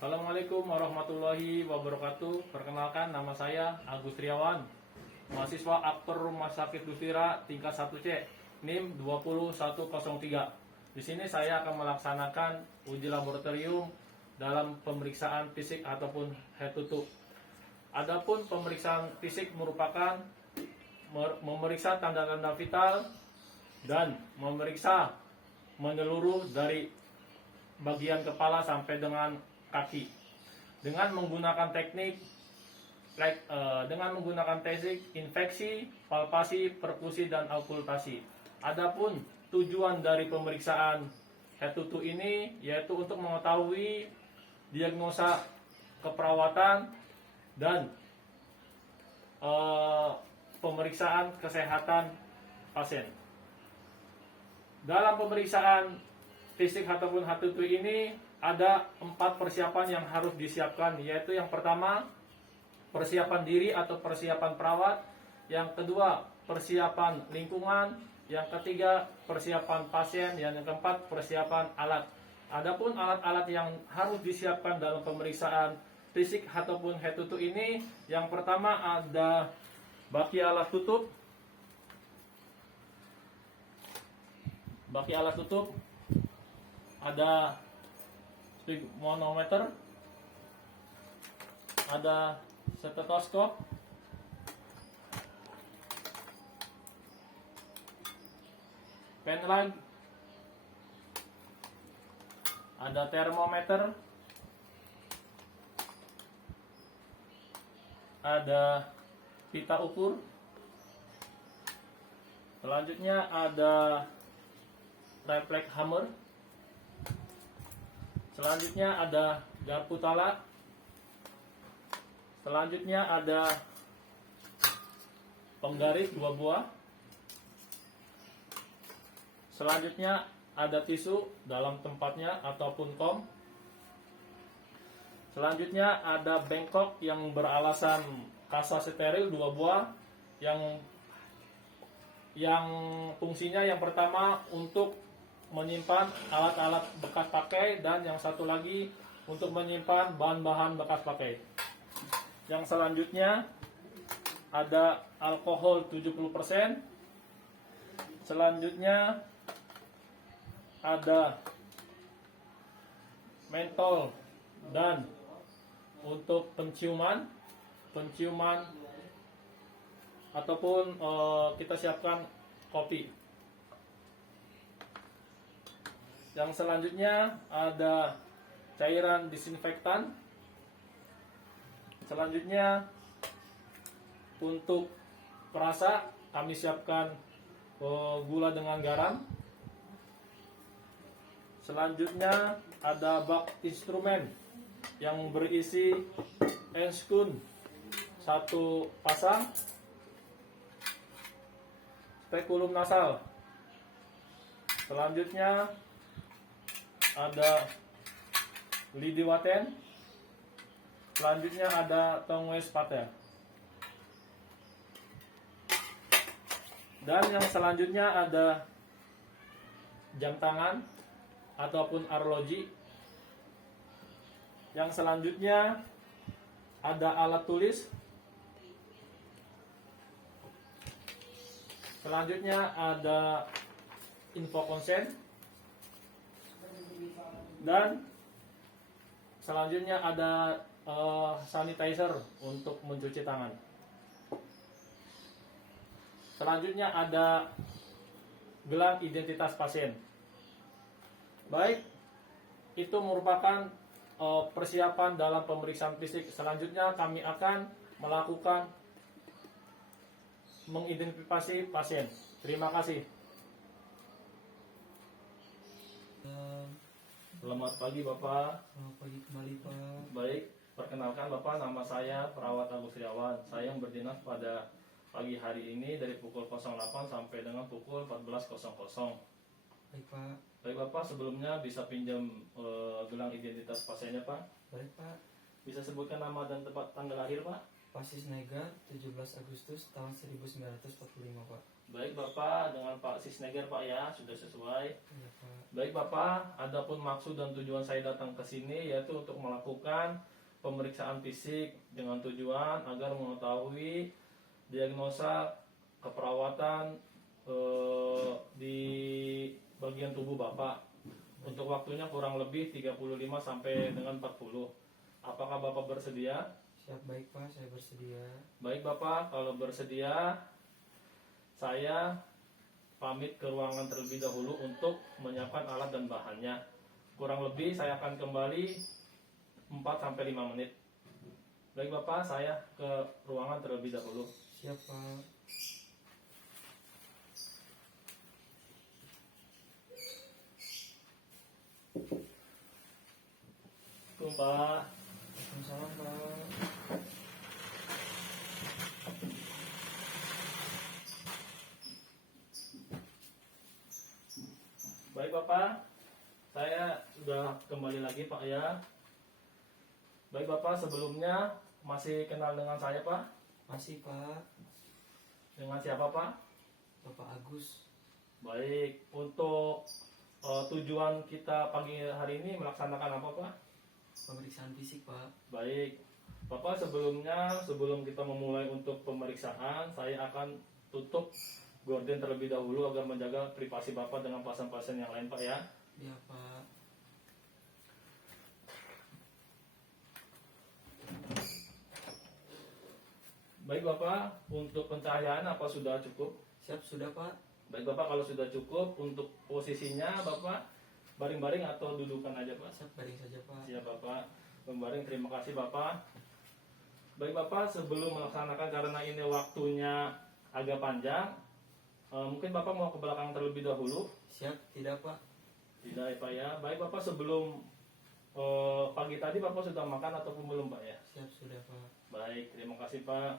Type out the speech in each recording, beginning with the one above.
Assalamualaikum warahmatullahi wabarakatuh. Perkenalkan, nama saya Agus Triawan, mahasiswa aktor Rumah Sakit Dustira tingkat 1C, NIM 20103. Di sini saya akan melaksanakan uji laboratorium dalam pemeriksaan fisik ataupun head to toe. Adapun pemeriksaan fisik merupakan memeriksa tanda-tanda vital dan memeriksa menyeluruh dari bagian kepala sampai dengan kaki dengan menggunakan teknik infeksi, palpasi, perkusi, dan okultasi. Adapun tujuan dari pemeriksaan head to toe ini yaitu untuk mengetahui diagnosa keperawatan dan pemeriksaan kesehatan pasien. Dalam pemeriksaan fisik ataupun head to toe ini ada 4 persiapan yang harus disiapkan, yaitu yang pertama persiapan diri atau persiapan perawat, yang kedua persiapan lingkungan, yang ketiga persiapan pasien, yang keempat persiapan alat. Adapun alat-alat yang harus disiapkan dalam pemeriksaan fisik ataupun head to toe ini, yang pertama ada baki alas tutup. Baki alas tutup, ada manometer, ada stetoskop, penlag, ada termometer, ada pita ukur, selanjutnya ada refleks hammer, selanjutnya ada garpu tala, selanjutnya ada penggaris 2 buah, selanjutnya ada tisu dalam tempatnya ataupun kom, selanjutnya ada bengkok yang beralasan kasa steril 2 buah yang fungsinya yang pertama untuk menyimpan alat-alat bekas pakai, dan yang satu lagi untuk menyimpan bahan-bahan bekas pakai. Yang selanjutnya ada alkohol 70%. Selanjutnya ada mentol, dan untuk penciuman ataupun kita siapkan kopi. Yang selanjutnya ada cairan disinfektan. Selanjutnya untuk perasa kami siapkan gula dengan garam. Selanjutnya ada bak instrumen yang berisi enskun 1 pasang, spekulum nasal. Selanjutnya ada lidi waten. Selanjutnya ada tongwes pater. Dan yang selanjutnya ada jam tangan ataupun arloji. Yang selanjutnya ada alat tulis. Selanjutnya ada info konsen. Dan selanjutnya ada sanitizer untuk mencuci tangan. Selanjutnya ada gelang identitas pasien. Baik, itu merupakan persiapan dalam pemeriksaan fisik. Selanjutnya kami akan melakukan mengidentifikasi pasien. Terima kasih. Selamat pagi Bapak. Selamat pagi kembali Pak. Baik, perkenalkan Bapak, nama saya Perawat Agus Triawan. Saya yang berdinas pada pagi hari ini dari pukul 08 sampai dengan pukul 14.00. Baik Pak. Baik Bapak, sebelumnya bisa pinjam gelang identitas pasiennya Pak? Baik Pak. Bisa sebutkan nama dan tempat tanggal lahir Pak? Pasis Nega 17 Agustus tahun 1945 Pak. Baik Bapak, dengan Pak Sisneger Pak ya, sudah sesuai. Iya Pak. Baik Bapak, adapun maksud dan tujuan saya datang ke sini yaitu untuk melakukan pemeriksaan fisik dengan tujuan agar mengetahui diagnosa keperawatan di bagian tubuh Bapak. Untuk waktunya kurang lebih 35 sampai dengan 40. Apakah Bapak bersedia? Siap, baik Pak, saya bersedia. Baik Bapak, kalau bersedia saya pamit ke ruangan terlebih dahulu untuk menyiapkan alat dan bahannya. Kurang lebih saya akan kembali 4 sampai 5 menit. Baik Bapak, saya ke ruangan terlebih dahulu. Siap Pak. Assalamualaikum Pak. Waalaikumsalam Pak. Baik Bapak, saya sudah kembali lagi Pak ya. Baik Bapak, sebelumnya masih kenal dengan saya Pak? Masih Pak. Dengan siapa Pak? Bapak Agus. Baik, untuk tujuan kita pagi hari ini melaksanakan apa Pak? Pemeriksaan fisik Pak. Baik, Bapak sebelum kita memulai untuk pemeriksaan, saya akan tutup gorden terlebih dahulu agar menjaga privasi Bapak dengan pasien-pasien yang lain Pak ya. Iya Pak. Baik Bapak, untuk pencahayaan apa sudah cukup? Siap sudah Pak. Baik Bapak, kalau sudah cukup untuk posisinya Bapak baring-baring atau dudukan aja Pak? Siap, baring saja Pak. Siap Bapak, membaring, terima kasih Bapak. Baik Bapak, sebelum melaksanakan karena ini waktunya agak panjang, mungkin Bapak mau ke belakang terlebih dahulu. Siap, tidak Pak. Tidak ya Pak ya. Baik Bapak, sebelum pagi tadi Bapak sudah makan ataupun belum Pak ya? Siap sudah Pak. Baik, terima kasih Pak.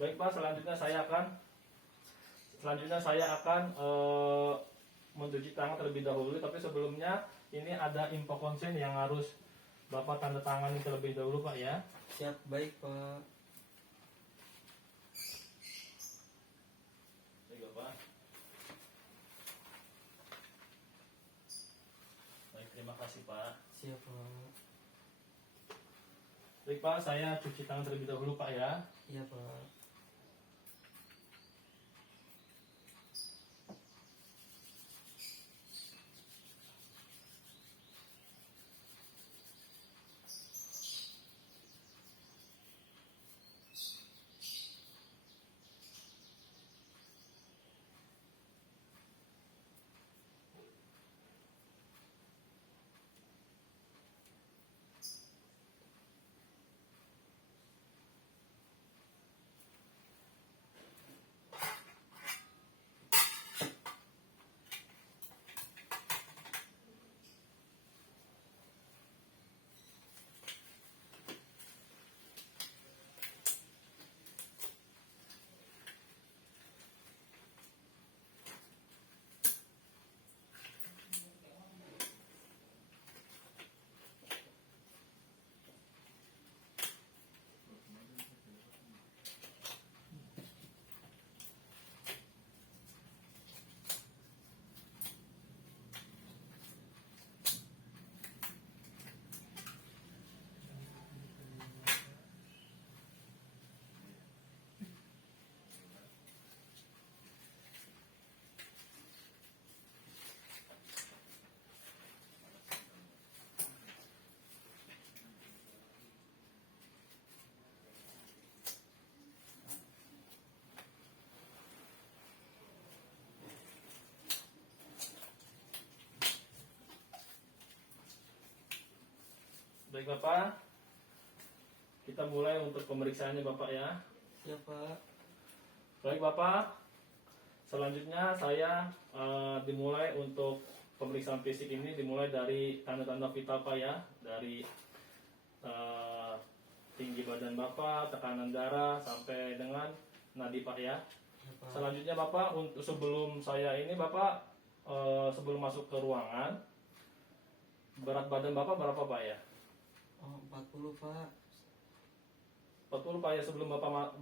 Baik Pak, selanjutnya saya akan mencuci tangan terlebih dahulu. Tapi sebelumnya ini ada info konsen yang harus Bapak tanda tangani terlebih dahulu Pak ya. Siap, baik Pak. Baik Bapak. Baik, terima kasih Pak. Siap Pak. Baik Pak, saya cuci tangan terlebih dahulu Pak ya. Iya Pak. Baik Bapak, kita mulai untuk pemeriksaannya Bapak ya. Siap Pak. Baik Bapak, selanjutnya saya dimulai untuk pemeriksaan fisik ini dimulai dari tanda-tanda vital Pak ya. Dari tinggi badan Bapak, tekanan darah, sampai dengan nadi Pak ya. Iya Pak. Selanjutnya Bapak, untuk sebelum saya ini Bapak, sebelum masuk ke ruangan, berat badan Bapak berapa Pak ya? Oh, 40 Pak. 40 Pak ya, sebelum Bapak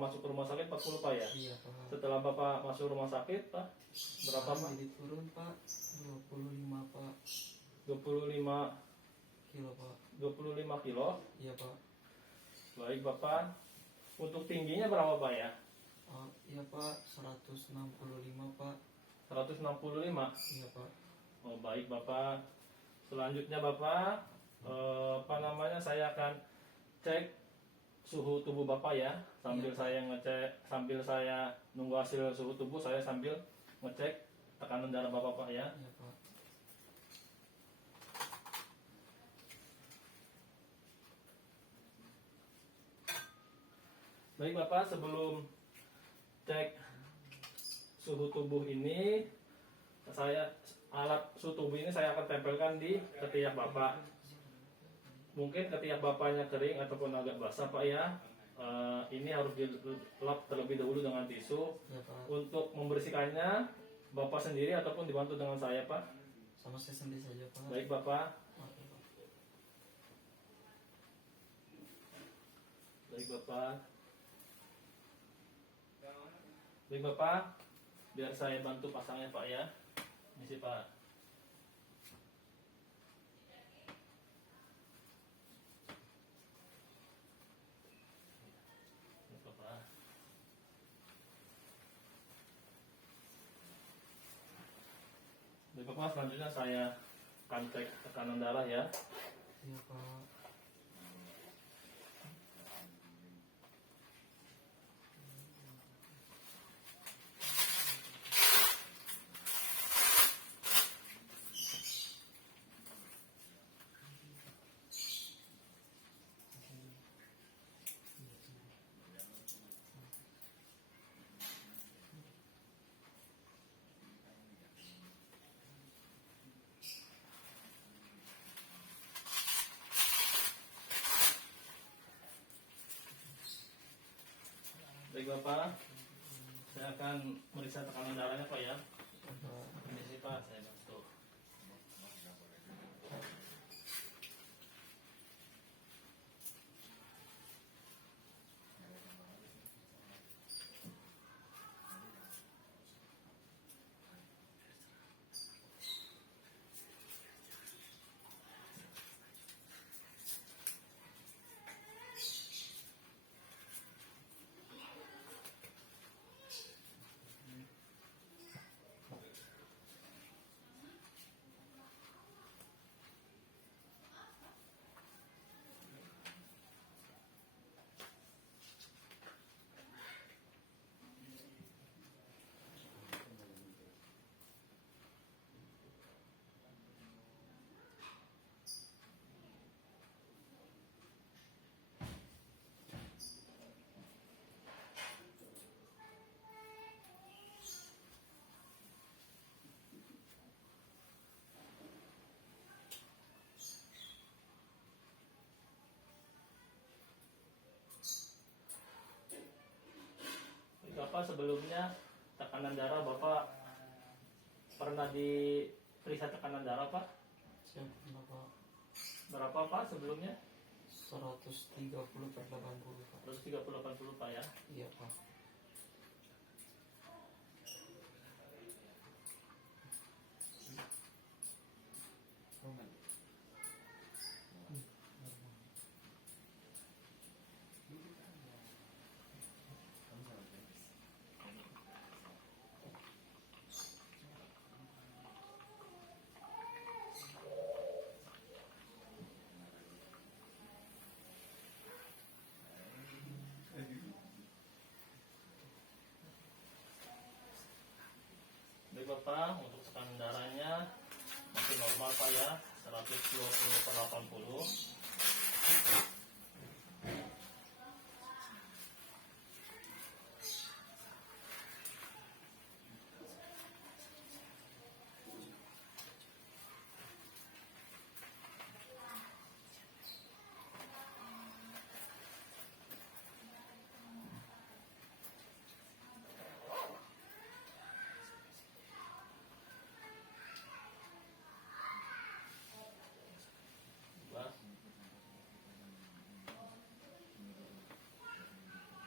masuk ke rumah sakit 40 Pak ya. Iya Pak. Setelah Bapak masuk rumah sakit Pak, berapa Pak? Jadi turun Pak 25 Pak 25 kilo Pak. 25 kilo. Iya Pak. Baik Bapak. Untuk tingginya berapa Pak ya? Oh, iya Pak 165 Pak. 165. Iya Pak. Oh baik Bapak. Selanjutnya Bapak, saya akan cek suhu tubuh Bapak ya. Sambil Iya. saya ngecek, sambil saya nunggu hasil suhu tubuh, saya sambil ngecek tekanan darah Bapak Pak ya. Iya Pak. Baik Bapak, sebelum cek suhu tubuh ini, alat suhu tubuh ini saya akan tempelkan di ketiak Bapak. Mungkin ketiak Bapaknya kering ataupun agak basah Pak ya. Ini harus dilap terlebih dahulu dengan tisu. Iya Pak. Untuk membersihkannya Bapak sendiri ataupun dibantu dengan saya Pak. Sama saya sendiri saja Pak. Baik Bapak. Oke, Pak. Baik Bapak. Baik Bapak, biar saya bantu pasangnya Pak ya. Misi Pak. Baik, Bapak. Baik Bapak, selanjutnya saya akan cek tekanan darah ya. Iya Pak. Baik Bapak, saya akan meriksa tekanan darahnya Pak ya. Iya, Pak. Ini sih Pak, saya bantu. Bapak sebelumnya tekanan darah Bapak pernah diperiksa tekanan darah Pak? Saya pernah Pak. Berapa Pak sebelumnya? 130/80 Pak. 130/80 Pak ya. Iya Pak. Baik Bapak, untuk tekanan darahnya masih normal Pak ya, 120/80.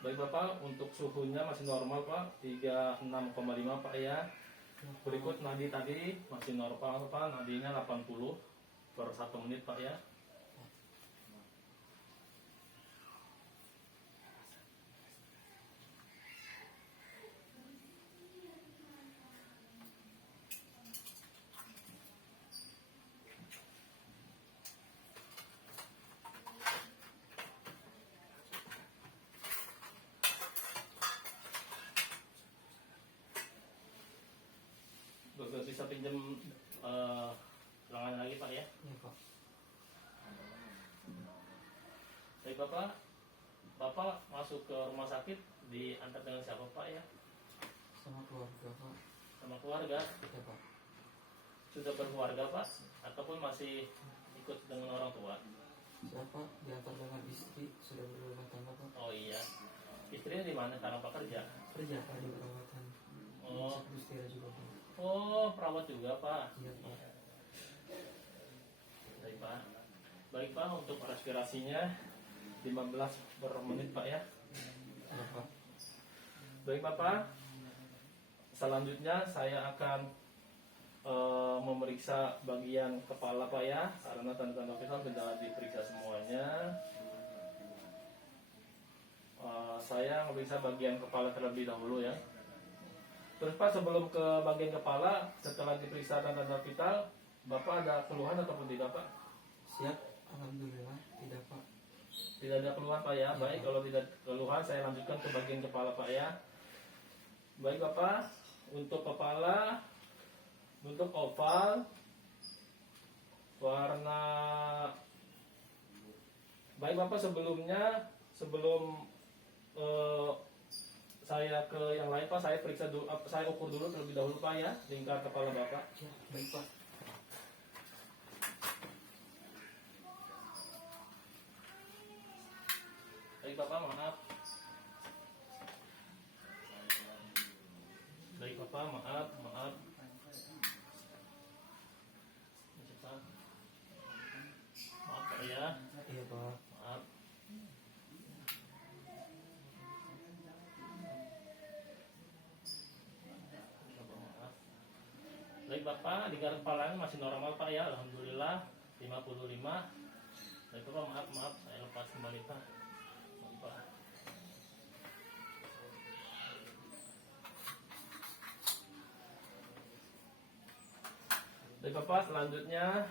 Baik Bapak, untuk suhunya masih normal Pak, 36,5 Pak ya. Berikut nadi tadi masih normal Pak, nadinya 80 per 1 menit Pak ya. Bapak bisa pinjam ruangan lagi Pak ya. Ya Pak. Baik Bapak, Bapak masuk ke rumah sakit diantar dengan siapa Pak ya? Sama keluarga Pak. Sama keluarga? Ya Pak. Sudah berkeluarga Pak? Ataupun masih ikut dengan orang tua? Siapa diantar dengan istri, sudah berumah tangga Pak. Oh iya. Istrinya di mana sekarang Pak kerja? Kerja Pak di perawatan. Oh. Dustira juga Pak. Oh, perawat juga Pak. Iya Pak. Baik Pak. Baik Pak, untuk respirasinya 15 per menit Pak ya. Ya Pak. Baik Bapak. Selanjutnya saya akan memeriksa bagian kepala Pak ya, karena tanda-tanda vital sudah diperiksa semuanya. Saya memeriksa bagian kepala terlebih dahulu ya. Terus Pak, sebelum ke bagian kepala, setelah diperiksa tanda-tanda vital, Bapak ada keluhan ataupun tidak Pak? Siap. Alhamdulillah tidak Pak. Tidak ada keluhan Pak ya. Baik, kalau tidak keluhan saya lanjutkan ke bagian kepala Pak ya. Baik Bapak, untuk kepala bentuk oval, warna. Baik Bapak, sebelum saya ke yang lain Pak, saya periksa dulu, saya ukur dulu terlebih dahulu Pak ya, lingkar kepala Bapak. Ya, baik Pak. Baik Bapak, maaf. Baik Bapak, maaf. Maaf Pak ya, Iya Pak. maaf. Baik Bapak, di garis kepalanya masih normal Pak ya, alhamdulillah 55. Baik Bapak, maaf, saya lepas kembali Pak. Maaf, Pak. Baik Bapak, selanjutnya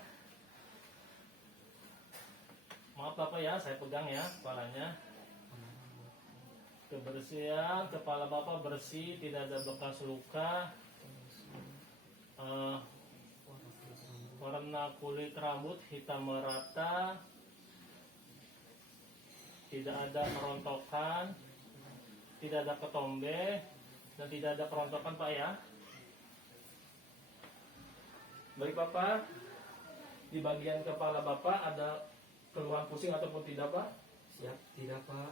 maaf Bapak ya, saya pegang ya kepalanya. Kebersihan kepala Bapak bersih, tidak ada bekas luka. Warna kulit rambut hitam merata, tidak ada kerontokan, tidak ada ketombe, dan tidak ada kerontokan Pak ya. Baik Bapak, di bagian kepala Bapak ada keluhan pusing ataupun tidak Pak? Siap. Tidak Pak.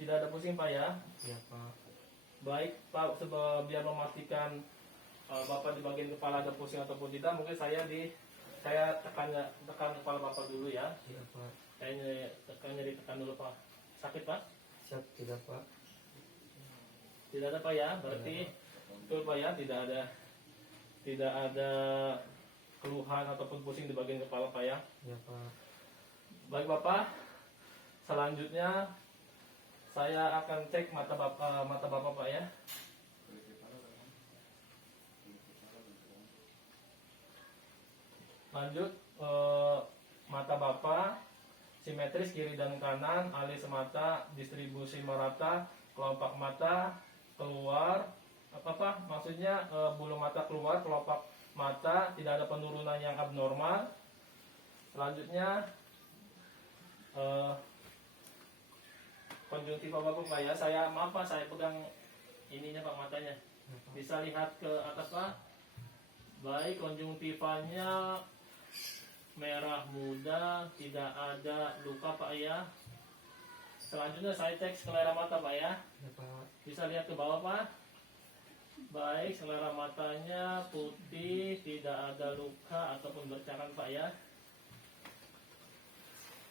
Tidak ada pusing Pak ya. Iya Pak. Baik Pak, biar memastikan Bapak di bagian kepala ada pusing ataupun tidak, mungkin saya tekan kepala Bapak dulu ya. Iya Pak. Saya ditekan dulu Pak. Sakit Pak? Siap. Tidak Pak. Tidak ada Pak ya, berarti betul Pak ya, tidak ada keluhan ataupun pusing di bagian kepala Pak ya. Iya Pak. Baik Bapak, selanjutnya saya akan cek mata Bapak Pak ya. Lanjut, mata Bapak simetris kiri dan kanan, alis mata, distribusi merata, kelopak mata keluar, maksudnya bulu mata keluar, kelopak mata tidak ada penurunan yang abnormal. Selanjutnya konjungtiva Bapak Pak ya, maaf Pak, saya pegang ininya Pak, matanya. Bisa lihat ke atas Pak. Baik, konjungtivanya merah muda, tidak ada luka Pak ya. Selanjutnya saya cek selera mata Pak ya. Ya Pak. Bisa lihat ke bawah Pak. Baik, selera matanya putih, tidak ada luka ataupun bercakaran Pak ya.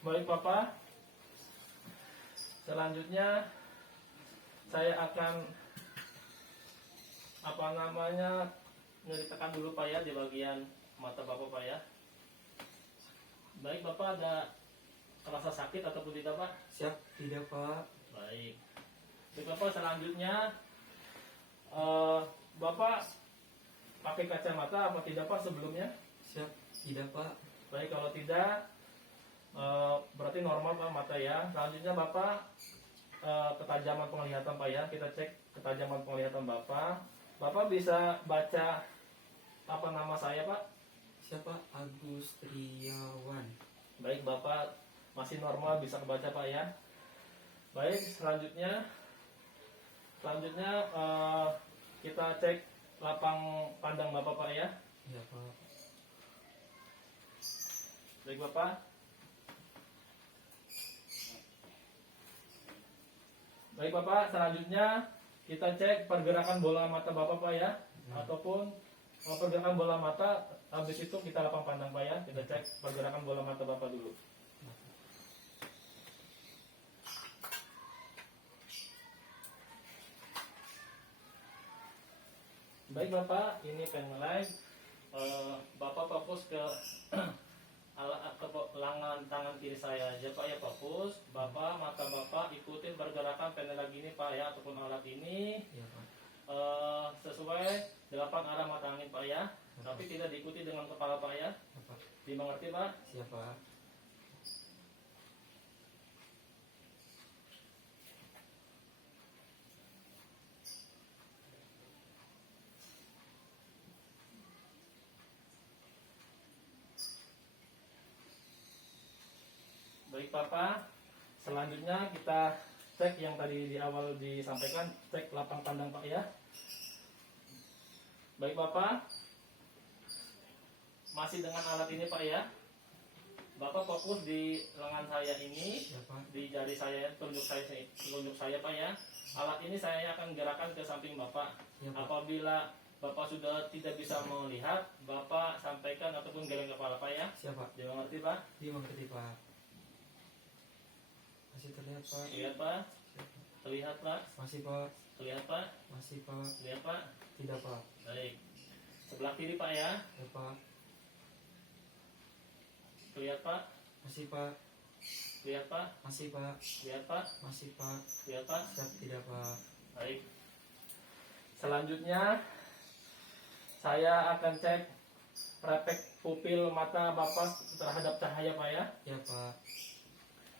Baik Bapak, Selanjutnya saya akan nyeritakan dulu Pak ya di bagian mata Bapak Pak ya. Baik Bapak, ada terasa sakit ataupun tidak Pak? Siap, tidak Pak. Baik. Baik Bapak, selanjutnya Bapak pakai kacamata apa tidak Pak sebelumnya? Siap, tidak Pak. Baik, kalau tidak berarti normal Pak mata ya. Selanjutnya Bapak ketajaman penglihatan Pak ya. Kita cek ketajaman penglihatan Bapak. Bapak bisa baca apa nama saya Pak? Siapa? Agus Triawan. Baik, Bapak masih normal, bisa kebaca Pak ya. Baik, selanjutnya kita cek lapang pandang Bapak Pak ya. Iya Pak. Baik Bapak. Baik Bapak, selanjutnya kita cek pergerakan bola mata Bapak Pak ya. Ataupun pergerakan bola mata, habis itu kita lapang pandang Pak ya. Kita cek pergerakan bola mata Bapak dulu. Baik Bapak, ini penilai Bapak fokus ke lengan tangan kiri saya aja Pak ya, fokus. Bapak, mata Bapak ikutin pergerakan penilai gini Pak ya, ataupun alat ini Iya Pak. sesuai 8 arah mata angin Pak ya. Tapi tidak diikuti dengan kepala Pak ya. Iya Pak. Dimengerti Pak? Siapa? Baik Bapak, selanjutnya kita cek yang tadi di awal disampaikan, cek lapang pandang Pak ya. Baik Bapak, masih dengan alat ini Pak ya. Bapak fokus di lengan saya ini, Siapa? di jari saya, telunjuk saya Pak ya. Alat ini saya akan gerakan ke samping Bapak. Iya Pak. Apabila Bapak sudah tidak bisa melihat, Bapak sampaikan ataupun geleng kepala Pak ya. Siapa? Jangan ngerti Pak? Dimengerti Pak. Masih terlihat Pak. Lihat Pak? Siapa? Terlihat Pak? Masih Pak. Terlihat Pak? Masih Pak. Lihat Pak? Tidak Pak. Baik. Sebelah kiri Pak ya. Ya Pak. Lihat Pak? Masih Pak. Lihat Pak? Masih Pak. Lihat Pak? Masih Pak. Lihat Pak? Siap, tidak Pak. Baik. Selanjutnya saya akan cek refleks pupil mata Bapak terhadap cahaya Pak ya. Ya Pak.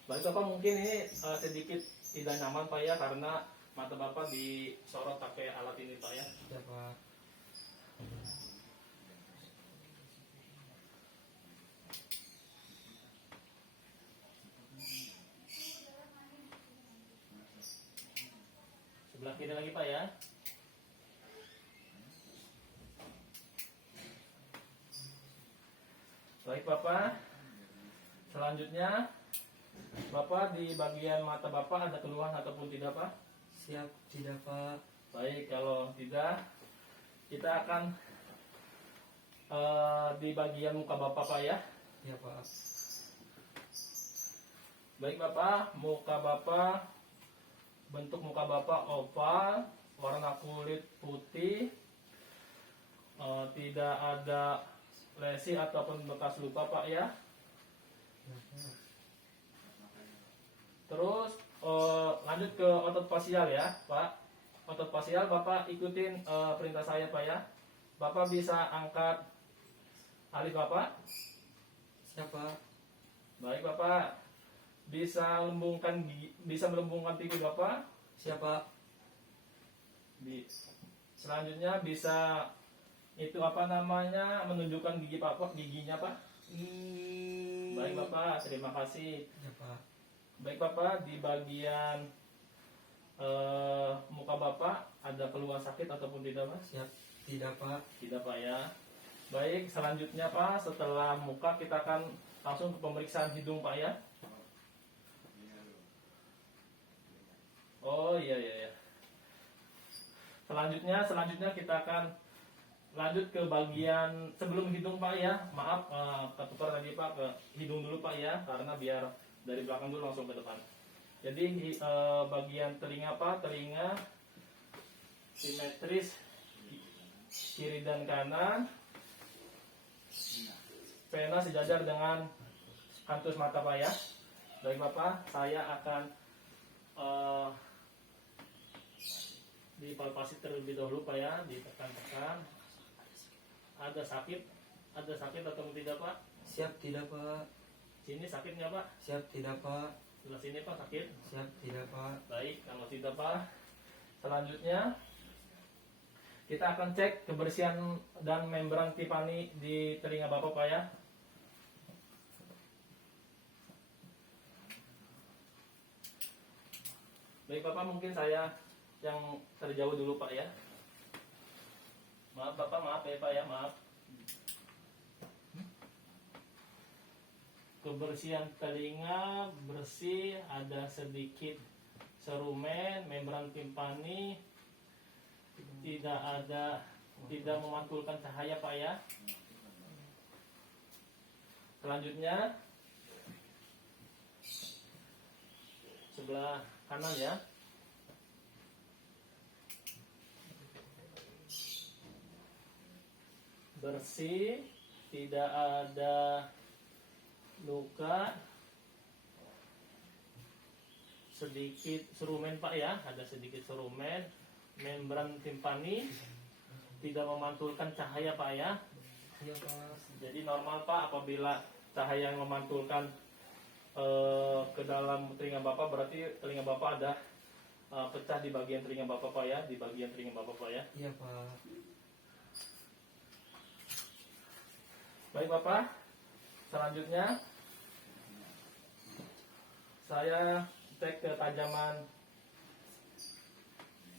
Baik Bapak, mungkin ini sedikit tidak nyaman Pak ya, karena mata Bapak disorot pakai alat ini Pak ya. Ya Pak. Sebelah kiri lagi Pak ya. Baik Bapak. Selanjutnya Bapak, di bagian mata Bapak ada keluhan ataupun tidak Pak? Siap, tidak Pak. Baik, kalau tidak kita akan di bagian muka Bapak Pak ya. Ya Pak. Baik Bapak, muka Bapak, bentuk muka Bapak oval, warna kulit putih, tidak ada lesi ataupun bekas luka Pak ya. Ya Pak. Terus lanjut ke otot fasial ya Pak. Otot fasial Bapak ikutin perintah saya Pak ya. Bapak bisa angkat alis Bapak. Siapa? Baik Bapak. Bisa melembungkan pipi Bapak. Siapa? Selanjutnya bisa menunjukkan giginya Pak. Baik Bapak, terima kasih. Ya Pak. Baik Bapak, di bagian muka Bapak ada keluhan sakit ataupun tidak Mas? Siap, tidak Pak. Tidak Pak ya. Baik, selanjutnya Pak, setelah muka kita akan langsung ke pemeriksaan hidung Pak ya. Oh iya. Selanjutnya kita akan lanjut ke bagian sebelum hidung Pak ya. Maaf ketukar tadi Pak, ke hidung dulu Pak ya, karena biar dari belakang dulu langsung ke depan. Jadi bagian telinga Pak, telinga simetris kiri dan kanan, pena sejajar dengan kantus mata Pak ya. Baik Bapak, saya akan dipalpasi terlebih dahulu Pak ya, ditekan-tekan. Ada sakit atau tidak Pak? Siap tidak Pak? Sini sakitnya Pak? Siap tidak Pak? Sebelah sini Pak sakit? Siap tidak Pak? Baik, kalau tidak Pak, selanjutnya kita akan cek kebersihan dan membran Tiffany di telinga Bapak Pak ya. Baik Bapak, mungkin saya yang terjauh dulu Pak ya. Maaf Bapak, maaf ya Pak ya, maaf. Kebersihan telinga bersih, ada sedikit serumen, membran timpani, tidak memantulkan cahaya Pak ya. Selanjutnya sebelah kanan ya. Bersih, tidak ada luka, sedikit serumen Pak ya, ada sedikit serumen, membran timpani, tidak memantulkan cahaya Pak ya. Iya Pak. Jadi normal Pak, apabila cahaya yang memantulkan ke dalam telinga Bapak, berarti telinga Bapak ada pecah di bagian telinga Bapak Pak ya, di bagian telinga Bapak Pak ya. Iya Pak. Baik Bapak, selanjutnya saya cek ketajaman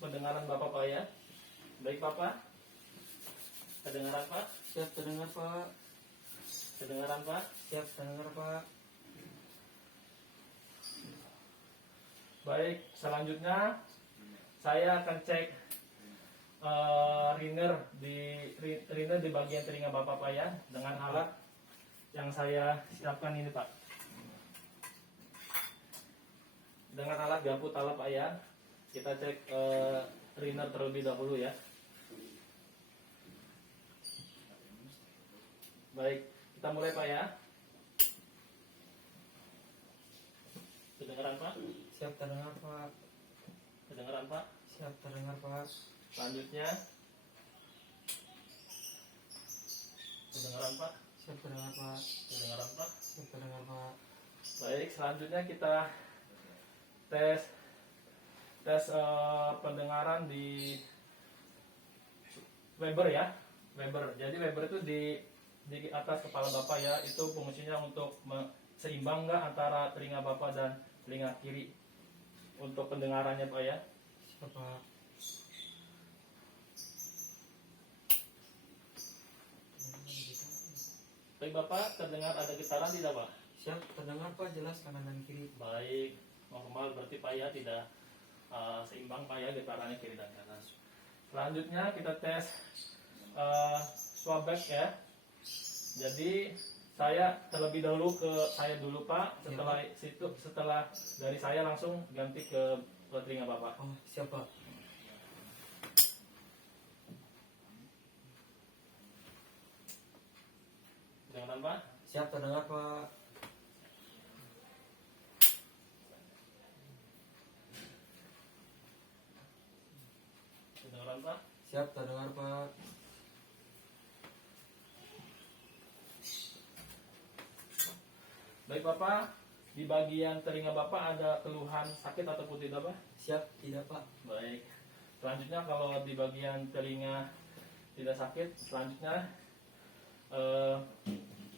pendengaran Bapak Pak ya. Baik Bapak, kedengaran Pak? Siap terdengar Pak. Kedengaran Pak? Siap terdengar Pak. Baik, selanjutnya saya akan cek Riner di bagian telinga Bapak Pak ya, dengan alat yang saya siapkan ini Pak. Dengan alat gabut alat Pak ya, kita cek Riner terlebih dahulu ya. Baik, kita mulai Pak ya. Kedengaran Pak? Siap terdengar Pak. Kedengaran Pak? Siap terdengar Pak. Selanjutnya, kedengaran Pak? Siap terdengar Pak. Kedengaran Pak? Siap terdengar Pak. Baik, selanjutnya kita tes pendengaran di Weber ya. Weber. Jadi Weber itu di atas kepala Bapak ya. Itu fungsinya untuk seimbang nggak antara telinga Bapak dan telinga kiri untuk pendengarannya Pak ya. Siap Pak. Baik Bapak, terdengar ada getaran tidak Pak? Siap terdengar Pak, jelas kanan dan kiri. Baik, normal berarti Pak ya, tidak seimbang Pak ya getarannya kiri dan kanan. Selanjutnya kita tes swab back ya. Jadi saya terlebih dahulu ke saya dulu Pak. Setelah dari saya langsung ganti ke telinga Bapak. Oh, siap Pak. Kedengaran Pak? Siap terdengar Pak. Kedengaran Pak? Siap terdengar Pak. Baik Bapak, di bagian telinga Bapak ada keluhan sakit ataupun tidak Pak? Siap tidak Pak. Baik. Selanjutnya kalau di bagian telinga tidak sakit, selanjutnya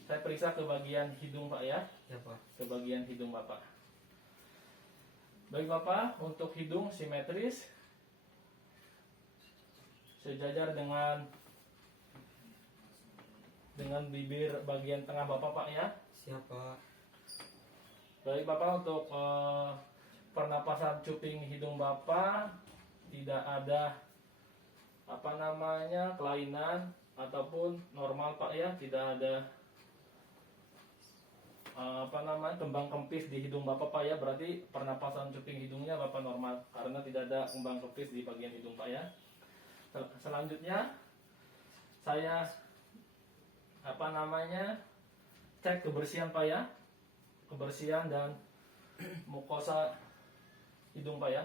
saya periksa ke bagian hidung Pak ya, Ya Pak. ke bagian hidung Bapak. Baik Bapak, untuk hidung simetris, sejajar dengan bibir bagian tengah Bapak Pak ya. Siap Pak. Baik Bapak, untuk pernapasan cuping hidung Bapak tidak ada kelainan ataupun normal Pak ya, tidak ada kembang kempis di hidung Bapak Pak ya, berarti pernapasan cuping hidungnya Bapak normal karena tidak ada kembang kempis di bagian hidung Pak ya. Selanjutnya saya cek kebersihan Pak ya, kebersihan dan mukosa hidung Pak ya.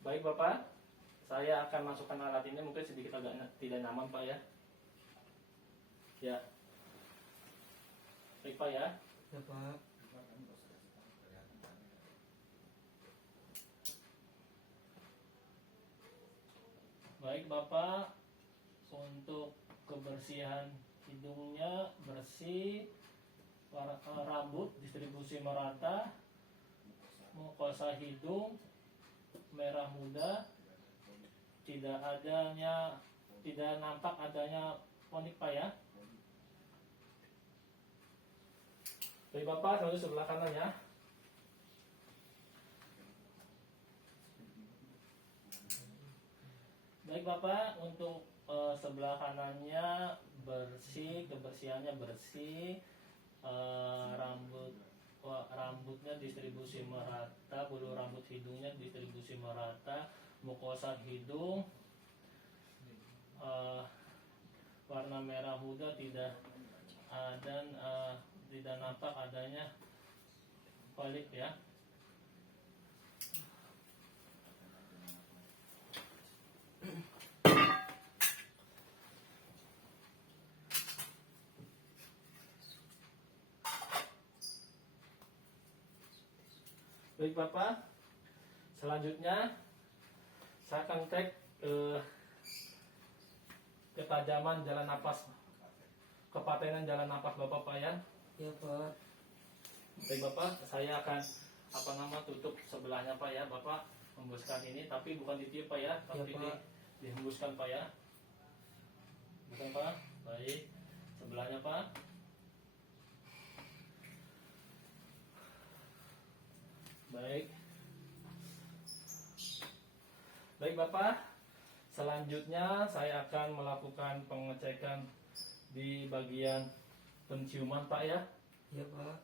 Baik Bapak, saya akan masukkan alat ini, mungkin sedikit agak tidak nyaman Pak ya. Ya. Baik Pak ya. Ya Pak. Baik Bapak, untuk kebersihan hidungnya bersih, rambut distribusi merata, mukosa hidung merah muda, tidak nampak adanya ponik Pak ya. Baik Bapak, lalu sebelah kanan ya. Baik Bapak, untuk sebelah kanannya bersih, kebersihannya bersih, rambutnya distribusi merata, bulu rambut hidungnya distribusi merata, mukosa hidung warna merah muda, tidak nampak adanya polip ya. Baik Bapak, selanjutnya saya akan cek ketajaman jalan napas, kepatenan jalan napas Bapak Pak ya. Ya Pak. Baik Bapak, saya akan tutup sebelahnya Pak ya. Bapak hembuskan ini, tapi bukan ditiup Pak ya, tapi Ya, Pak. dihembuskan Pak ya. Bukan Pak. Baik, sebelahnya Pak. Baik. Baik Bapak, selanjutnya saya akan melakukan pengecekan di bagian penciuman Pak ya. Ya Pak.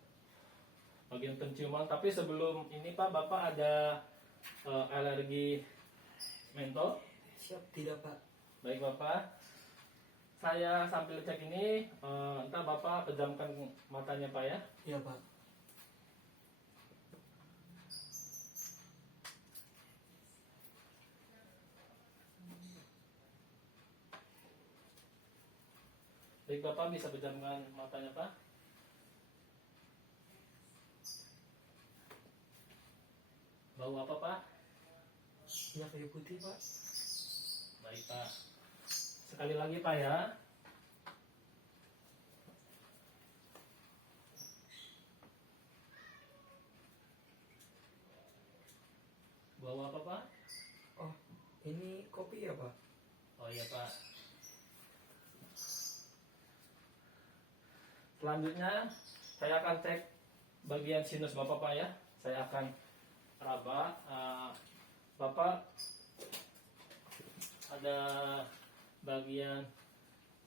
Bagian penciuman, tapi sebelum ini Pak, Bapak ada alergi mentol? Siap tidak Pak? Baik Bapak, saya sambil cek ini, entah Bapak pejamkan matanya Pak ya. Ya Pak. Baik Bapak, bisa pejamkan matanya Pak. Bau apa Pak? Ya kayu putih Pak. Baik Pak. Sekali lagi Pak ya. Bau apa Pak? Oh, ini kopi ya Pak? Oh iya Pak. Selanjutnya saya akan cek bagian sinus Bapak Pak ya. Saya akan raba. Bapak ada bagian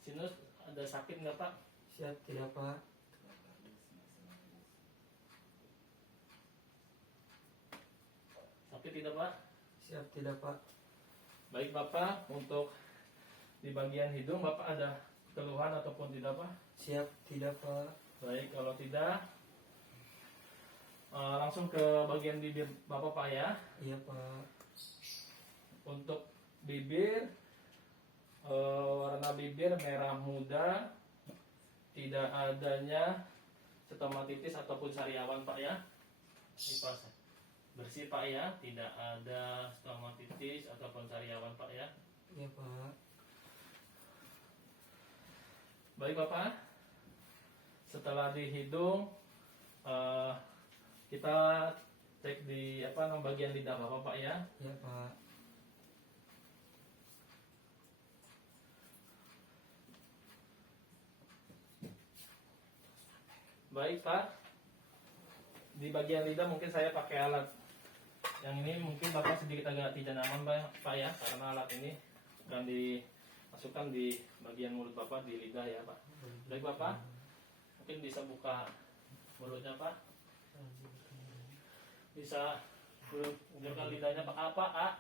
sinus, ada sakit nggak Pak? Siap tidak Pak? Sakit tidak Pak? Siap tidak Pak? Baik Bapak, untuk di bagian hidung Bapak ada keluhan ataupun tidak Pak? Siap tidak Pak? Baik, kalau tidak langsung ke bagian bibir Bapak Pak ya. Iya Pak. Untuk bibir, warna bibir merah muda, tidak adanya stomatitis ataupun sariawan Pak ya. Ini Pak, bersih Pak ya, tidak ada stomatitis ataupun sariawan Pak ya. Iya Pak. Baik Bapak, setelah di hidung kita cek di bagian lidah Bapak Pak ya. Iya Pak. Baik Pak, Di bagian lidah mungkin saya pakai alat yang ini, mungkin Bapak sedikit agak tidak nyaman Pak ya, karena alat ini akan dimasukkan di bagian mulut Bapak, di lidah ya Pak. Baik Bapak, mungkin bisa buka mulutnya Pak. Bisa buka lidahnya Pak. Apa?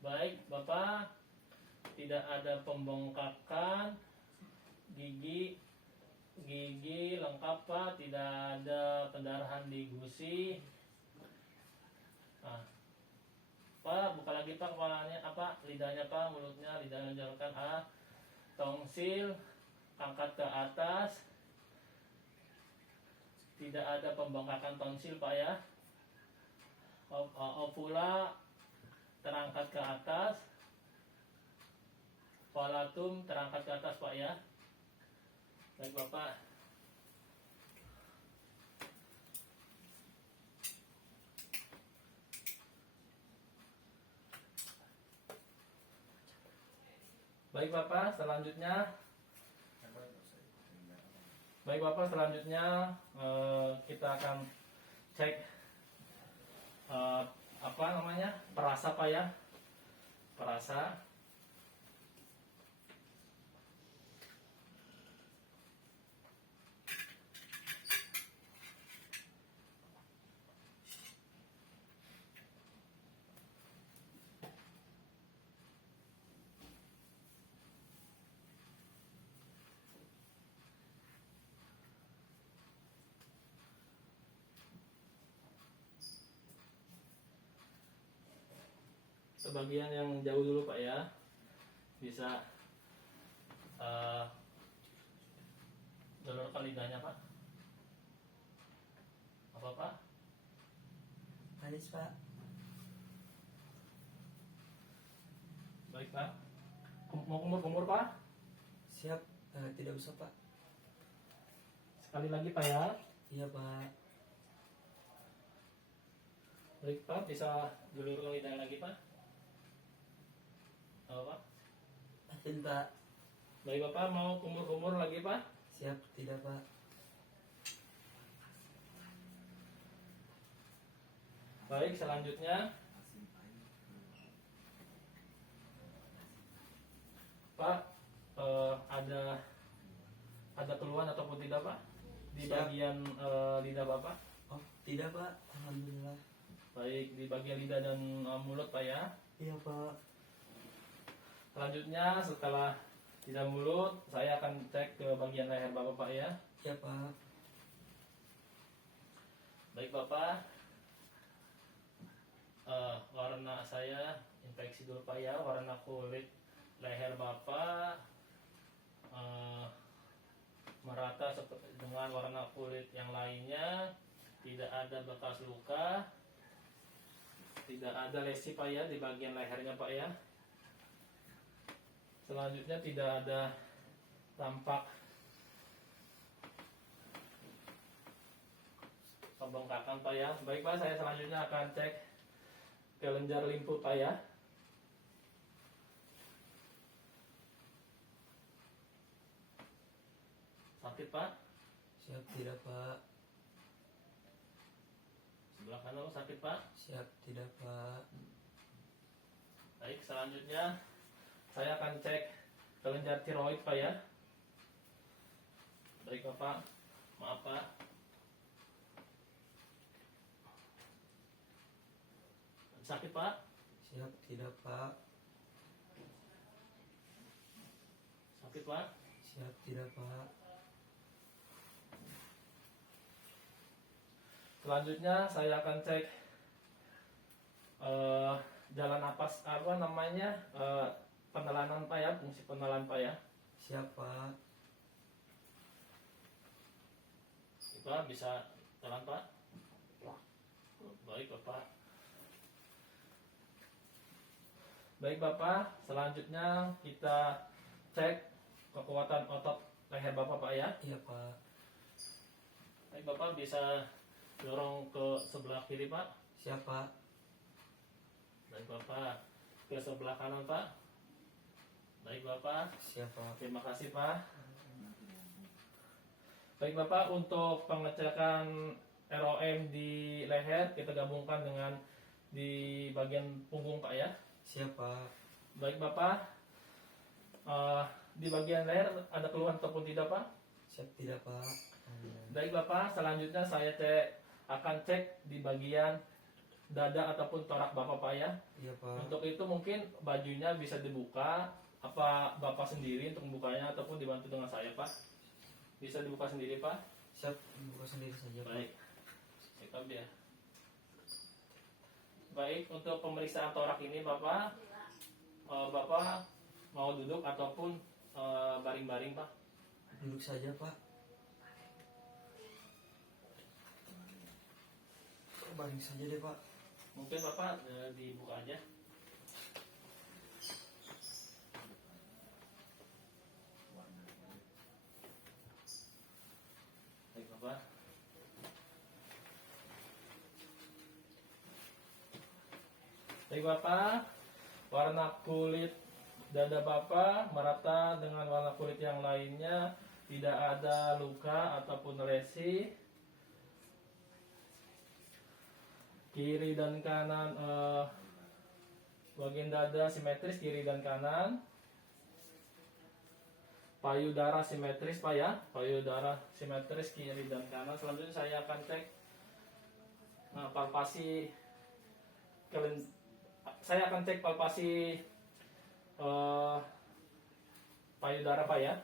Baik Bapak, tidak ada pembengkakan gigi lengkap Pak, tidak ada pendarahan di gusi. Nah, Pak, buka lagi Pak kepalanya, lidahnya Pak, mulutnya, lidahnya jalankan tongsil angkat ke atas, tidak ada pembengkakan tonsil Pak ya. Ovula terangkat ke atas, palatum terangkat ke atas Pak ya. Baik Bapak. Baik Bapak, selanjutnya kita akan cek perasa Pak ya. Perasa. Sebagian yang jauh dulu Pak ya, bisa dolorkan lidahnya Pak. Apa Pak? Manis Pak. Baik Pak. Mau kumur Pak? Siap. Tidak usah Pak. Sekali lagi Pak ya. Iya Pak. Baik Pak, bisa dulurkan lidahnya lagi Pak. Apa Pak? Maafin Pak. Baik Bapak, mau kumur lagi Pak? Siap. Tidak Pak. Baik, selanjutnya Pak, ada keluhan ataupun tidak Pak di Siap. bagian lidah Bapak? Oh tidak Pak. Alhamdulillah. Baik, di bagian lidah dan mulut Pak ya. Iya Pak. Selanjutnya setelah lidah mulut, saya akan cek ke bagian leher Bapak Pak ya. Iya Pak. Baik Bapak, warna saya infeksi dulu Pak ya. Warna kulit leher Bapak merata seperti dengan warna kulit yang lainnya, tidak ada bekas luka, tidak ada lesi Pak ya di bagian lehernya Pak ya. Selanjutnya tidak ada tampak pembengkakan Pak ya. Baik Pak, saya selanjutnya akan cek kelenjar limfu Pak ya. Sakit Pak? Siap. Tidak Pak. Sebelah kanan sakit Pak? Siap. Tidak Pak. Baik, selanjutnya saya akan cek kelenjar tiroid Pak ya. Baik Bapak, maaf Pak. Sakit Pak? Siap. Tidak Pak. Sakit Pak? Siap. Tidak Pak. Selanjutnya saya akan cek jalan napas, penelanan Pak ya, fungsi penelan Pak ya. Siap Pak. Pak bisa telan Pak? Baik Bapak. Baik Bapak, selanjutnya kita cek kekuatan otot leher Bapak Pak ya. Iya Pak. Baik Bapak, bisa dorong ke sebelah kiri Pak. Siap Pak. Baik Bapak, ke sebelah kanan Pak. Baik Bapak, Siap Pak. terima kasih Pak. Baik Bapak, untuk pengecekan ROM di leher kita gabungkan dengan di bagian punggung Pak ya. Siap Pak. Baik Bapak, di bagian leher ada keluhan ataupun tidak Pak? Siap tidak Pak. Baik Bapak, selanjutnya saya akan cek di bagian dada ataupun torak Bapak Pak ya. Iya Pak. Untuk itu mungkin bajunya bisa dibuka, apa Bapak sendiri untuk membukanya ataupun dibantu dengan saya Pak? Bisa dibuka sendiri Pak? Siap, buka sendiri saja Pak. Baik, kita ya. Baik, untuk pemeriksaan torak ini Bapak, Bapak mau duduk ataupun baring-baring Pak? Duduk saja Pak. Baring saja deh Pak. Mungkin Bapak dibuka aja. Baik Bapak. Baik Bapak, warna kulit dada Bapak merata dengan warna kulit yang lainnya, tidak ada luka ataupun lesi. Kiri dan kanan bagian dada simetris kiri dan kanan. Payudara simetris Pak ya, payudara simetris kiri dan kanan. Selanjutnya saya akan cek palpasi. Saya akan cek palpasi payudara Pak ya.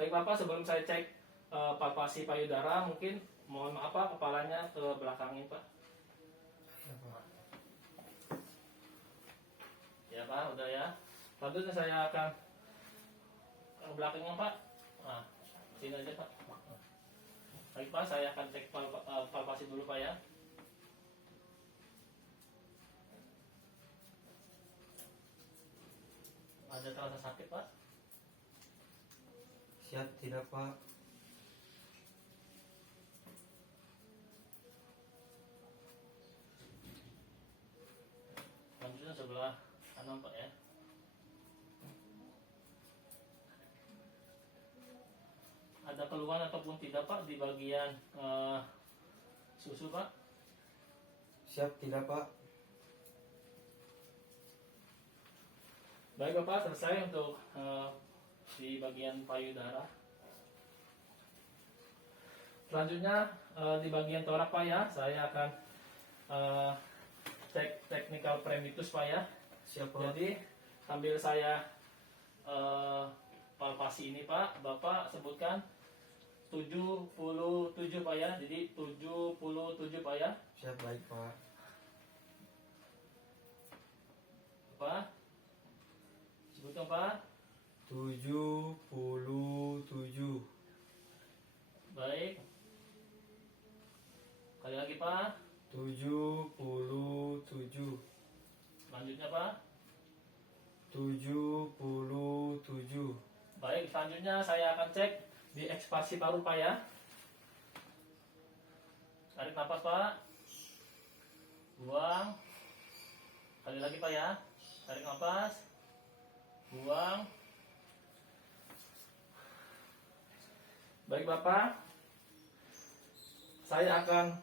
Baik Bapak, sebelum saya cek palpasi payudara, mungkin mohon maaf Pak, kepalanya ke belakangin Pak. Ya Pak. Ya Pak, udah ya. Selanjutnya saya akan ke belakangnya Pak. Nah, sini aja Pak. Baik Pak, saya akan cek palpasi dulu Pak ya. Ada terasa sakit Pak? Siap tidak Pak. Selanjutnya sebelah kanan Pak ya. Ada keluhan ataupun tidak Pak di bagian susu Pak? Siap tidak Pak. Baik Bapak, selesai untuk di bagian payudara. Selanjutnya di bagian torak Pak ya, saya akan cek technical premitus Pak ya. Siap Pak. Jadi sambil saya palpasi ini Pak, Bapak sebutkan 77 Pak ya. Jadi 77 Pak ya. Siap baik Pak. Pak, sebutkan Pak. 77. Baik. Kali lagi Pak. 77. Selanjutnya Pak. 77. Baik, selanjutnya saya akan cek di ekspasi paru Pak ya. Tarik nafas Pak. Buang. Kali lagi Pak ya. Tarik nafas. Buang. Baik Bapak, saya akan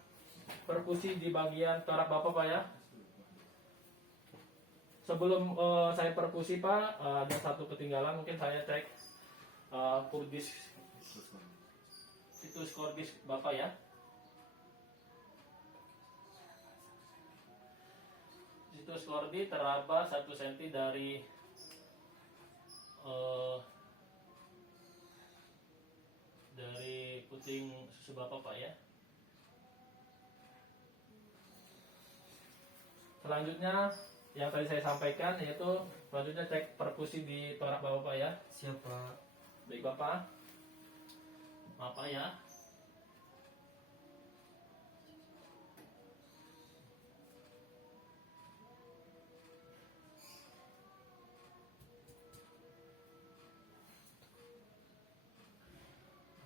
perkusi di bagian torak Bapak Pak ya. Sebelum saya perkusi Pak, ada satu ketinggalan, mungkin saya cek kurdis, situs kordis Bapak ya. Situs kordi teraba 1 cm dari puting susu Bapak Pak ya. Selanjutnya yang tadi saya sampaikan yaitu selanjutnya cek perkusi di torak Bapak Pak ya. Siap Pak. Baik Bapak. Maaf Pak ya.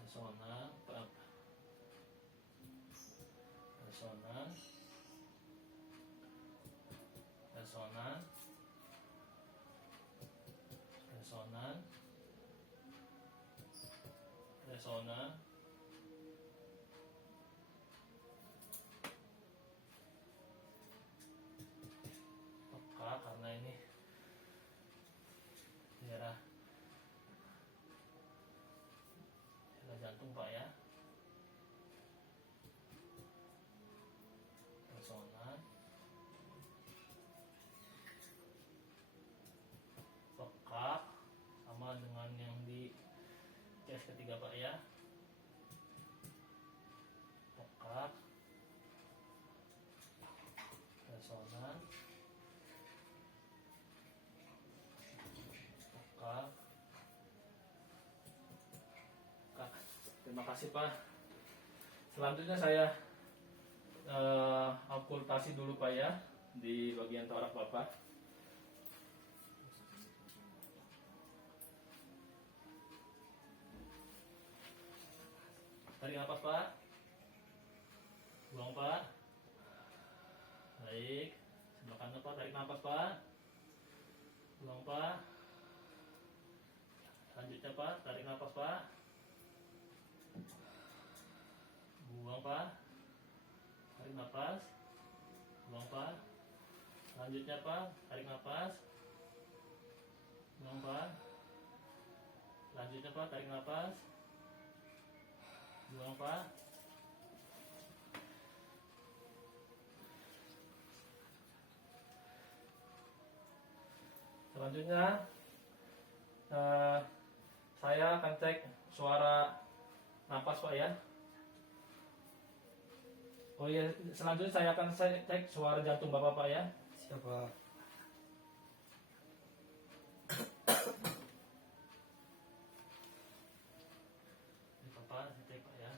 Resonan, Pak. Resonan. Resonan. Resonan. Resonan. Peka karena ini daerah jantung Pak ya. Resonan. Peka sama dengan yang di tes ketiga Pak ya. Peka. Resonan. Peka. Terima kasih Pak. Selanjutnya saya okultasi dulu Pak ya di bagian torak Bapak. Tarik nafas Pak. Buang Pak. Baik. Sebelah kanan Pak, tarik nafas Pak. Buang Pak. Lanjutnya Pak, tarik nafas Pak. Buang Pak. Tarik nafas. Buang Pak. Lanjutnya Pak, tarik nafas. Buang Pak. Lanjutnya Pak, tarik nafas. Buang Pak. Selanjutnya saya akan cek suara nafas Pak ya. Oh iya, selanjutnya saya akan cek suara jantung Bapak Pak ya. Siapa? Ini Bapak, saya cek Pak ya.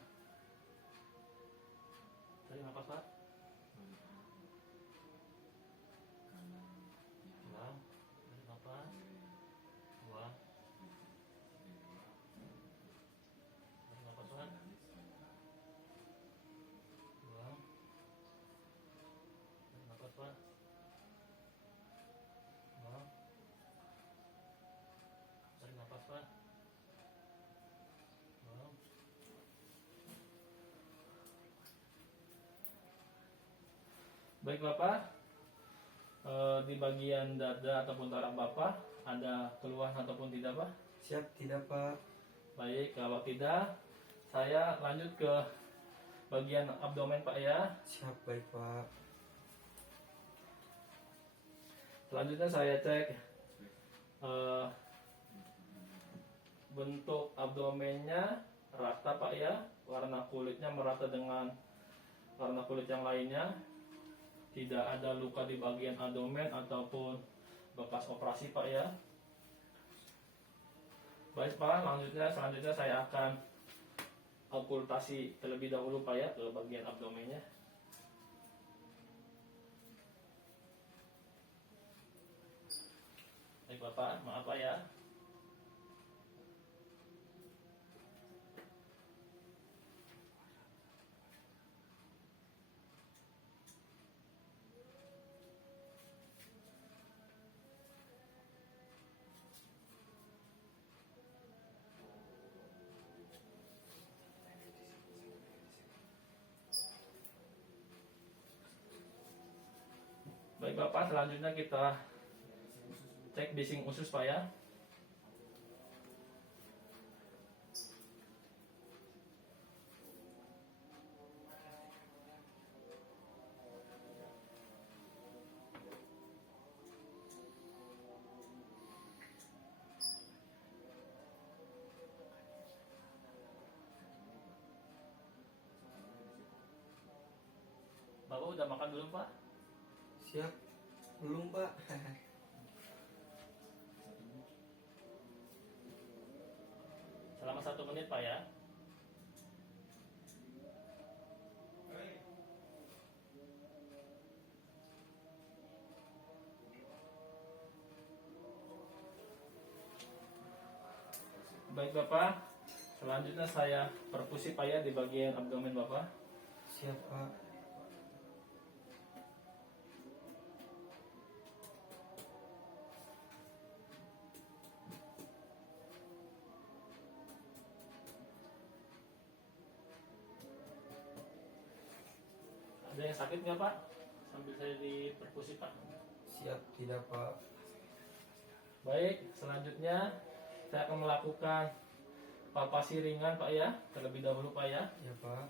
Tarik nafas Pak. Buang. Tarik nafas. Buang. Tarik nafas Pak. Buang. Tarik nafas Pak. Buang. Tarik nafas Pak. Buang. Baik Bapak, di bagian dada ataupun tarak Bapak ada keluhan ataupun tidak Pak? Siap, tidak Pak. Baik, kalau tidak saya lanjut ke bagian abdomen Pak ya. Siap, baik Pak. Selanjutnya saya cek bentuk abdomennya rata Pak ya, warna kulitnya merata dengan warna kulit yang lainnya, tidak ada luka di bagian abdomen ataupun bekas operasi Pak ya. Baik Pak, selanjutnya saya akan okultasi terlebih dahulu Pak ya ke bagian abdomennya. Baik Bapak, maaf Pak ya. Baik Bapak, selanjutnya kita cek bising usus Pak ya. Bapak udah makan belum Pak? Siap. Belum Pak. Selama 1 menit Pak ya. Baik Bapak, selanjutnya saya perkusi Pak ya di bagian abdomen Bapak. Siap Pak. Ada yang sakit nggak Pak? Sambil saya diperkusi Pak. Siap tidak Pak. Baik, selanjutnya saya akan melakukan palpasi ringan Pak ya, terlebih dahulu Pak ya. Ya Pak.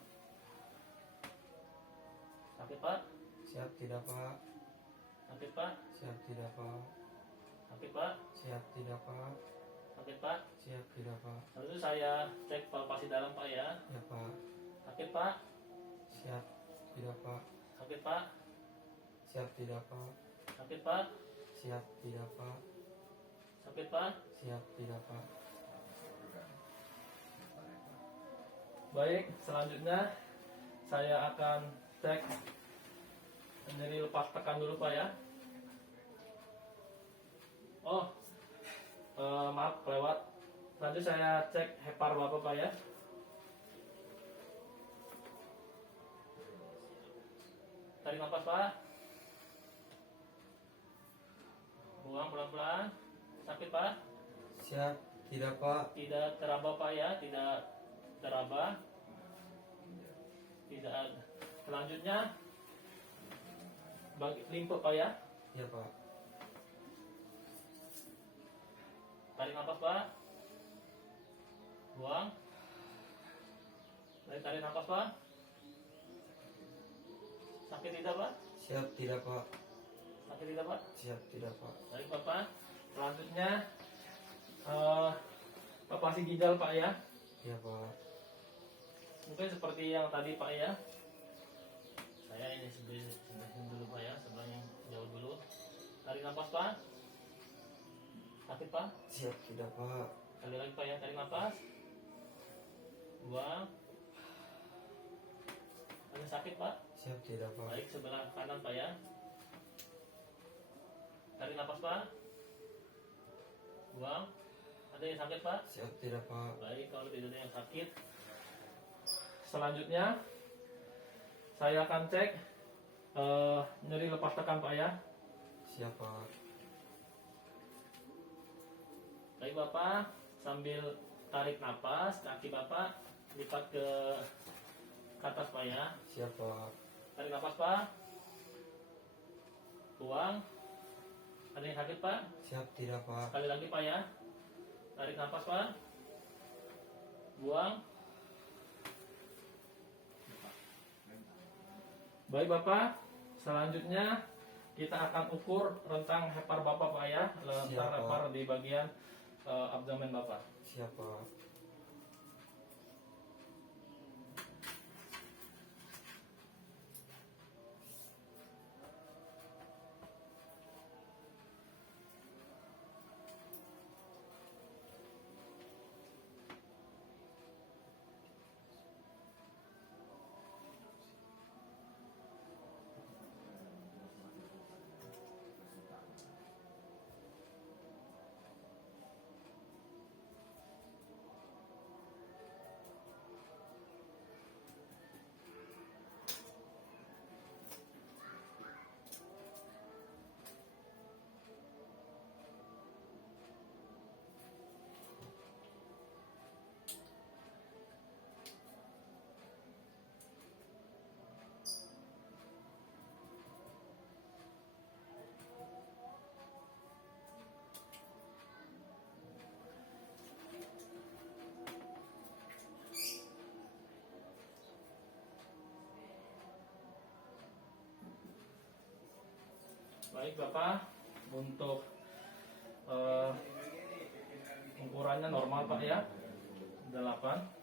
Sakit Pak? Siap tidak Pak. Sakit Pak? Siap tidak Pak. Sakit Pak? Siap tidak Pak. Sakit Pak? Siap tidak Pak. Lalu saya cek palpasi dalam Pak ya. Ya Pak. Sakit Pak? Siap tidak Pak. Sakit Pak? Siap tidak Pak. Sakit Pak? Siap tidak Pak. Sakit Pak? Siap tidak Pak. Baik, selanjutnya saya akan cek nyeri lepas tekan dulu Pak ya. Oh, maaf kelewat. Lanjut saya cek hepar Bapak Pak ya. Tarik nafas Pak. Buang pelan-pelan. Sakit Pak? Siap tidak Pak. Tidak teraba Pak ya, tidak teraba. Tidak ada. Selanjutnya bagi limpe Pak ya. Ya Pak. Tarik nafas Pak. Buang. Tarik nafas Pak. Sakit tidak Pak? Siap tidak Pak. Sakit tidak Pak? Siap tidak Pak. Baik Bapak. Selanjutnya palpasi ginjal Pak ya. Ya Pak. Mungkin seperti yang tadi Pak ya. Saya ini sebelah dulu Pak ya, sebelah yang jauh dulu. Tarik nafas Pak. Sakit Pak? Siap tidak Pak. Kali lagi Pak ya, tarik nafas. Buang. Ada sakit Pak? Siap tidak Pak. Baik, sebelah kanan Pak ya. Tarik nafas Pak. Buang. Ada yang sakit Pak? Siap tidak Pak. Baik, kalau tidak ada yang sakit. Selanjutnya saya akan cek nyeri lepas tekan Pak ya. Siap Pak. Baik Bapak, sambil tarik nafas, kaki Bapak lipat ke atas Pak ya. Siap Pak. Tarik nafas Pak. Buang. Ada yang sakit Pak? Siap tidak Pak. Sekali lagi Pak ya. Tarik nafas Pak. Buang. Baik Bapak, selanjutnya kita akan ukur rentang hepar Bapak Pak ya. Rentang Siap, Pak. hepar di bagian abdomen Bapak. Siap Pak. Baik Bapak, untuk ukurannya normal Pak ya, 8.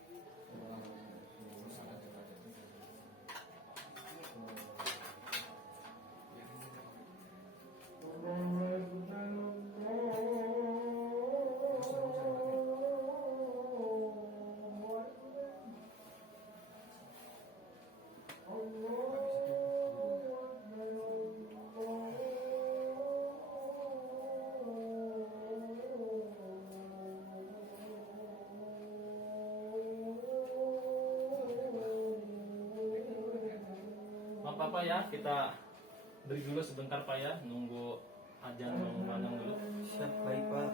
Maaf Bapak ya, kita beri dulu sebentar Pak ya, nunggu ajan mengumandang dulu. Siap baik Pak.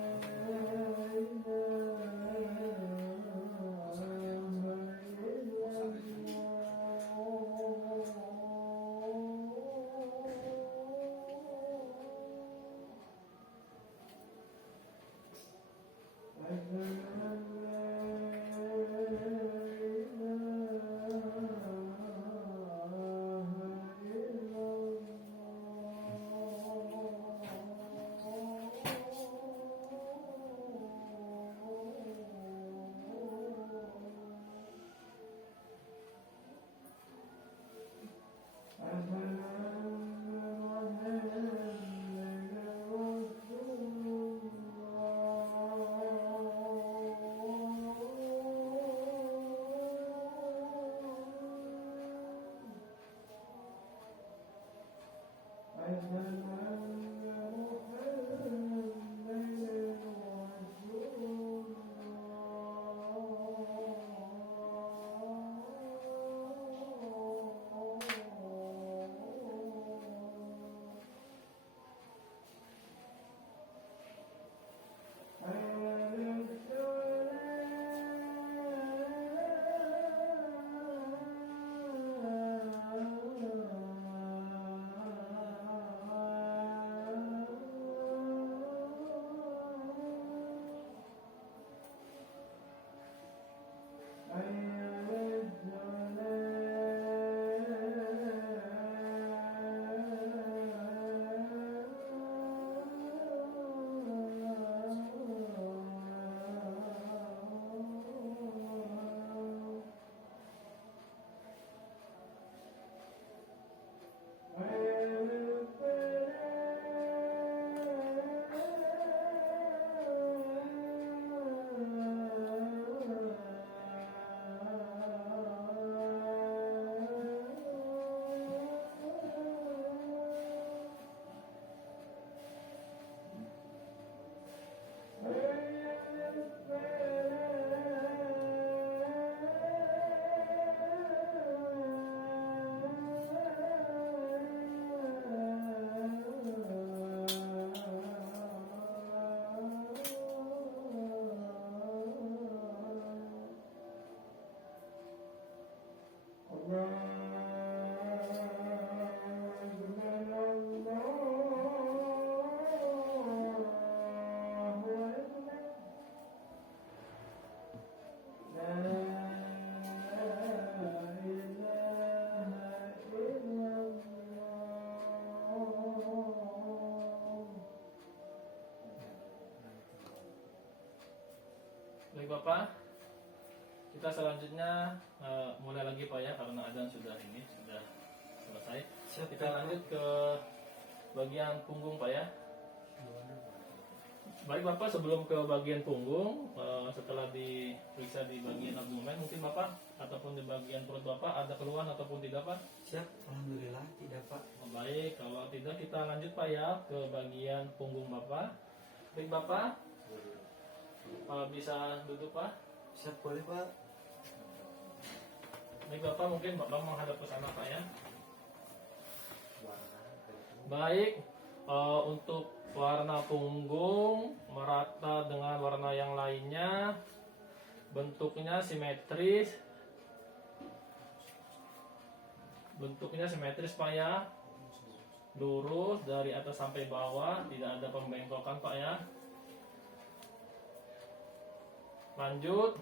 Baik Bapak, kita selanjutnya mulai lagi Pak ya, karena adzan sudah selesai. Siap. Kita lanjut ke bagian punggung Pak ya. Baik Bapak, sebelum ke bagian punggung, setelah diperiksa di bagian abdomen, mungkin Bapak ataupun di bagian perut Bapak ada keluhan ataupun tidak Pak? Siap. Alhamdulillah tidak Pak. Oh, baik, kalau tidak kita lanjut Pak ya ke bagian punggung Bapak. Baik Bapak, bisa duduk Pak. Siap boleh Pak. Baik Bapak, mungkin Bapak menghadap ke sana Pak ya. Baik, untuk warna punggung merata dengan warna yang lainnya, bentuknya simetris. Bentuknya simetris Pak ya, lurus dari atas sampai bawah, tidak ada pembengkokan Pak ya. Lanjut,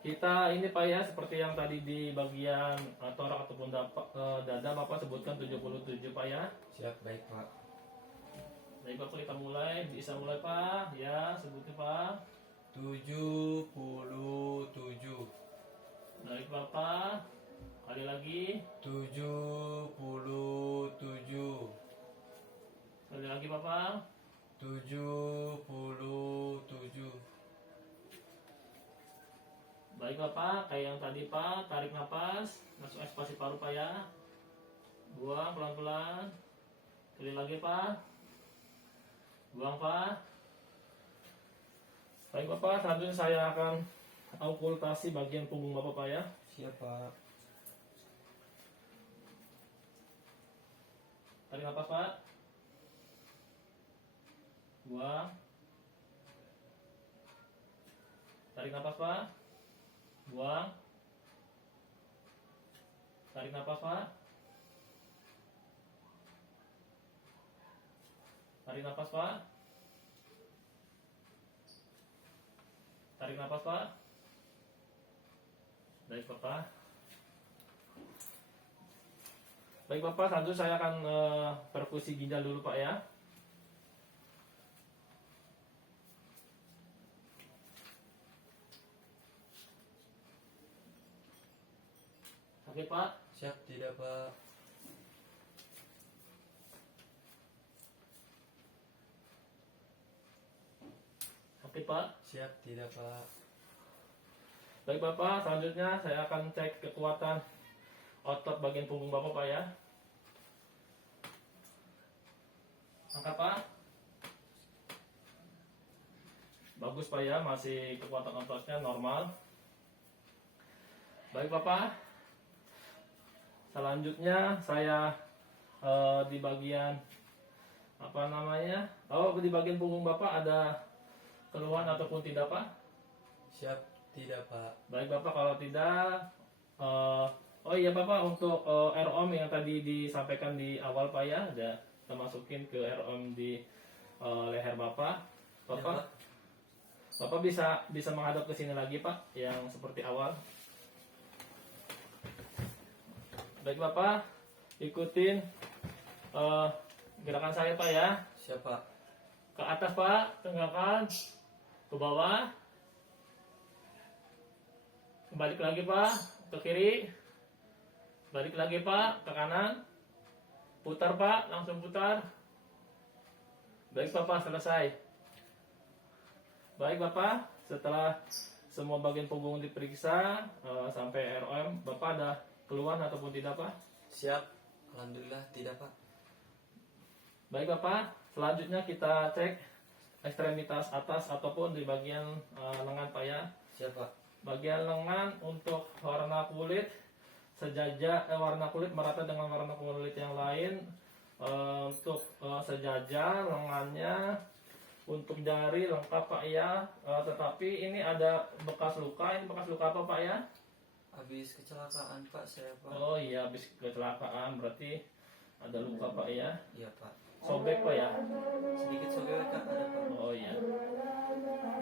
kita ini Pak ya, seperti yang tadi di bagian torak ataupun dada Bapak sebutkan 77 Pak ya. Siap baik Pak. Baik Bapak, kita mulai, bisa mulai Pak ya, sebutnya Pak. 77. Baik Bapak, kali lagi. 77. Kali lagi Bapak. 77. Baik Bapak, kayak yang tadi Pak, tarik nafas, masuk spasi paru Pak ya. Buang pelan-pelan. Kali lagi Pak. Buang Pak. Baik Bapak, selanjutnya saya akan okultasi bagian punggung Bapak Pak ya. Siap Pak. Tarik nafas Pak. Buang. Tarik nafas Pak. Buang. Tarik nafas Pak. Tarik nafas Pak. Tarik nafas Pak. Baik Bapak. Baik Bapak, selanjutnya saya akan perfusi ginjal dulu Pak ya. Oke Pak. Siap tidak Pak. Oke Pak. Siap tidak Pak. Baik Bapak, selanjutnya saya akan cek kekuatan otot bagian punggung Bapak Pak ya. Angkat Pak. Bagus Pak ya, masih kekuatan ototnya normal. Baik Bapak, selanjutnya saya di bagian di bagian punggung Bapak ada keluhan ataupun tidak Pak? Siap tidak Pak. Baik Bapak, kalau tidak oh iya Bapak, untuk ROM yang tadi disampaikan di awal Pak ya, ada kita masukin ke ROM di leher Bapak. Ya, Bapak, Pak. Bapak bisa menghadap ke sini lagi Pak, yang seperti awal. Baik Bapak, ikutin gerakan saya Pak ya. Siap Pak. Ke atas Pak, tegakkan. Ke bawah. Balik lagi Pak, ke kiri. Balik lagi Pak, ke kanan. Putar Pak, langsung putar. Baik Bapak, selesai. Baik Bapak, setelah semua bagian punggung diperiksa sampai ROM, Bapak ada keluhan ataupun tidak Pak? Siap. Alhamdulillah tidak Pak. Baik Bapak, selanjutnya kita cek ekstremitas atas ataupun di bagian lengan Pak ya. Siap Pak. Bagian lengan untuk warna kulit warna kulit merata dengan warna kulit yang lain. Untuk sejajar lengannya, untuk jari lengkap Pak ya. Tetapi ini ada bekas luka. Ini bekas luka apa Pak ya? Habis kecelakaan Pak saya Pak. Oh iya, habis kecelakaan, berarti ada luka Pak ya. Iya Pak. Sobek Pak ya. Sedikit sobek Kak ada Pak. Oh iya.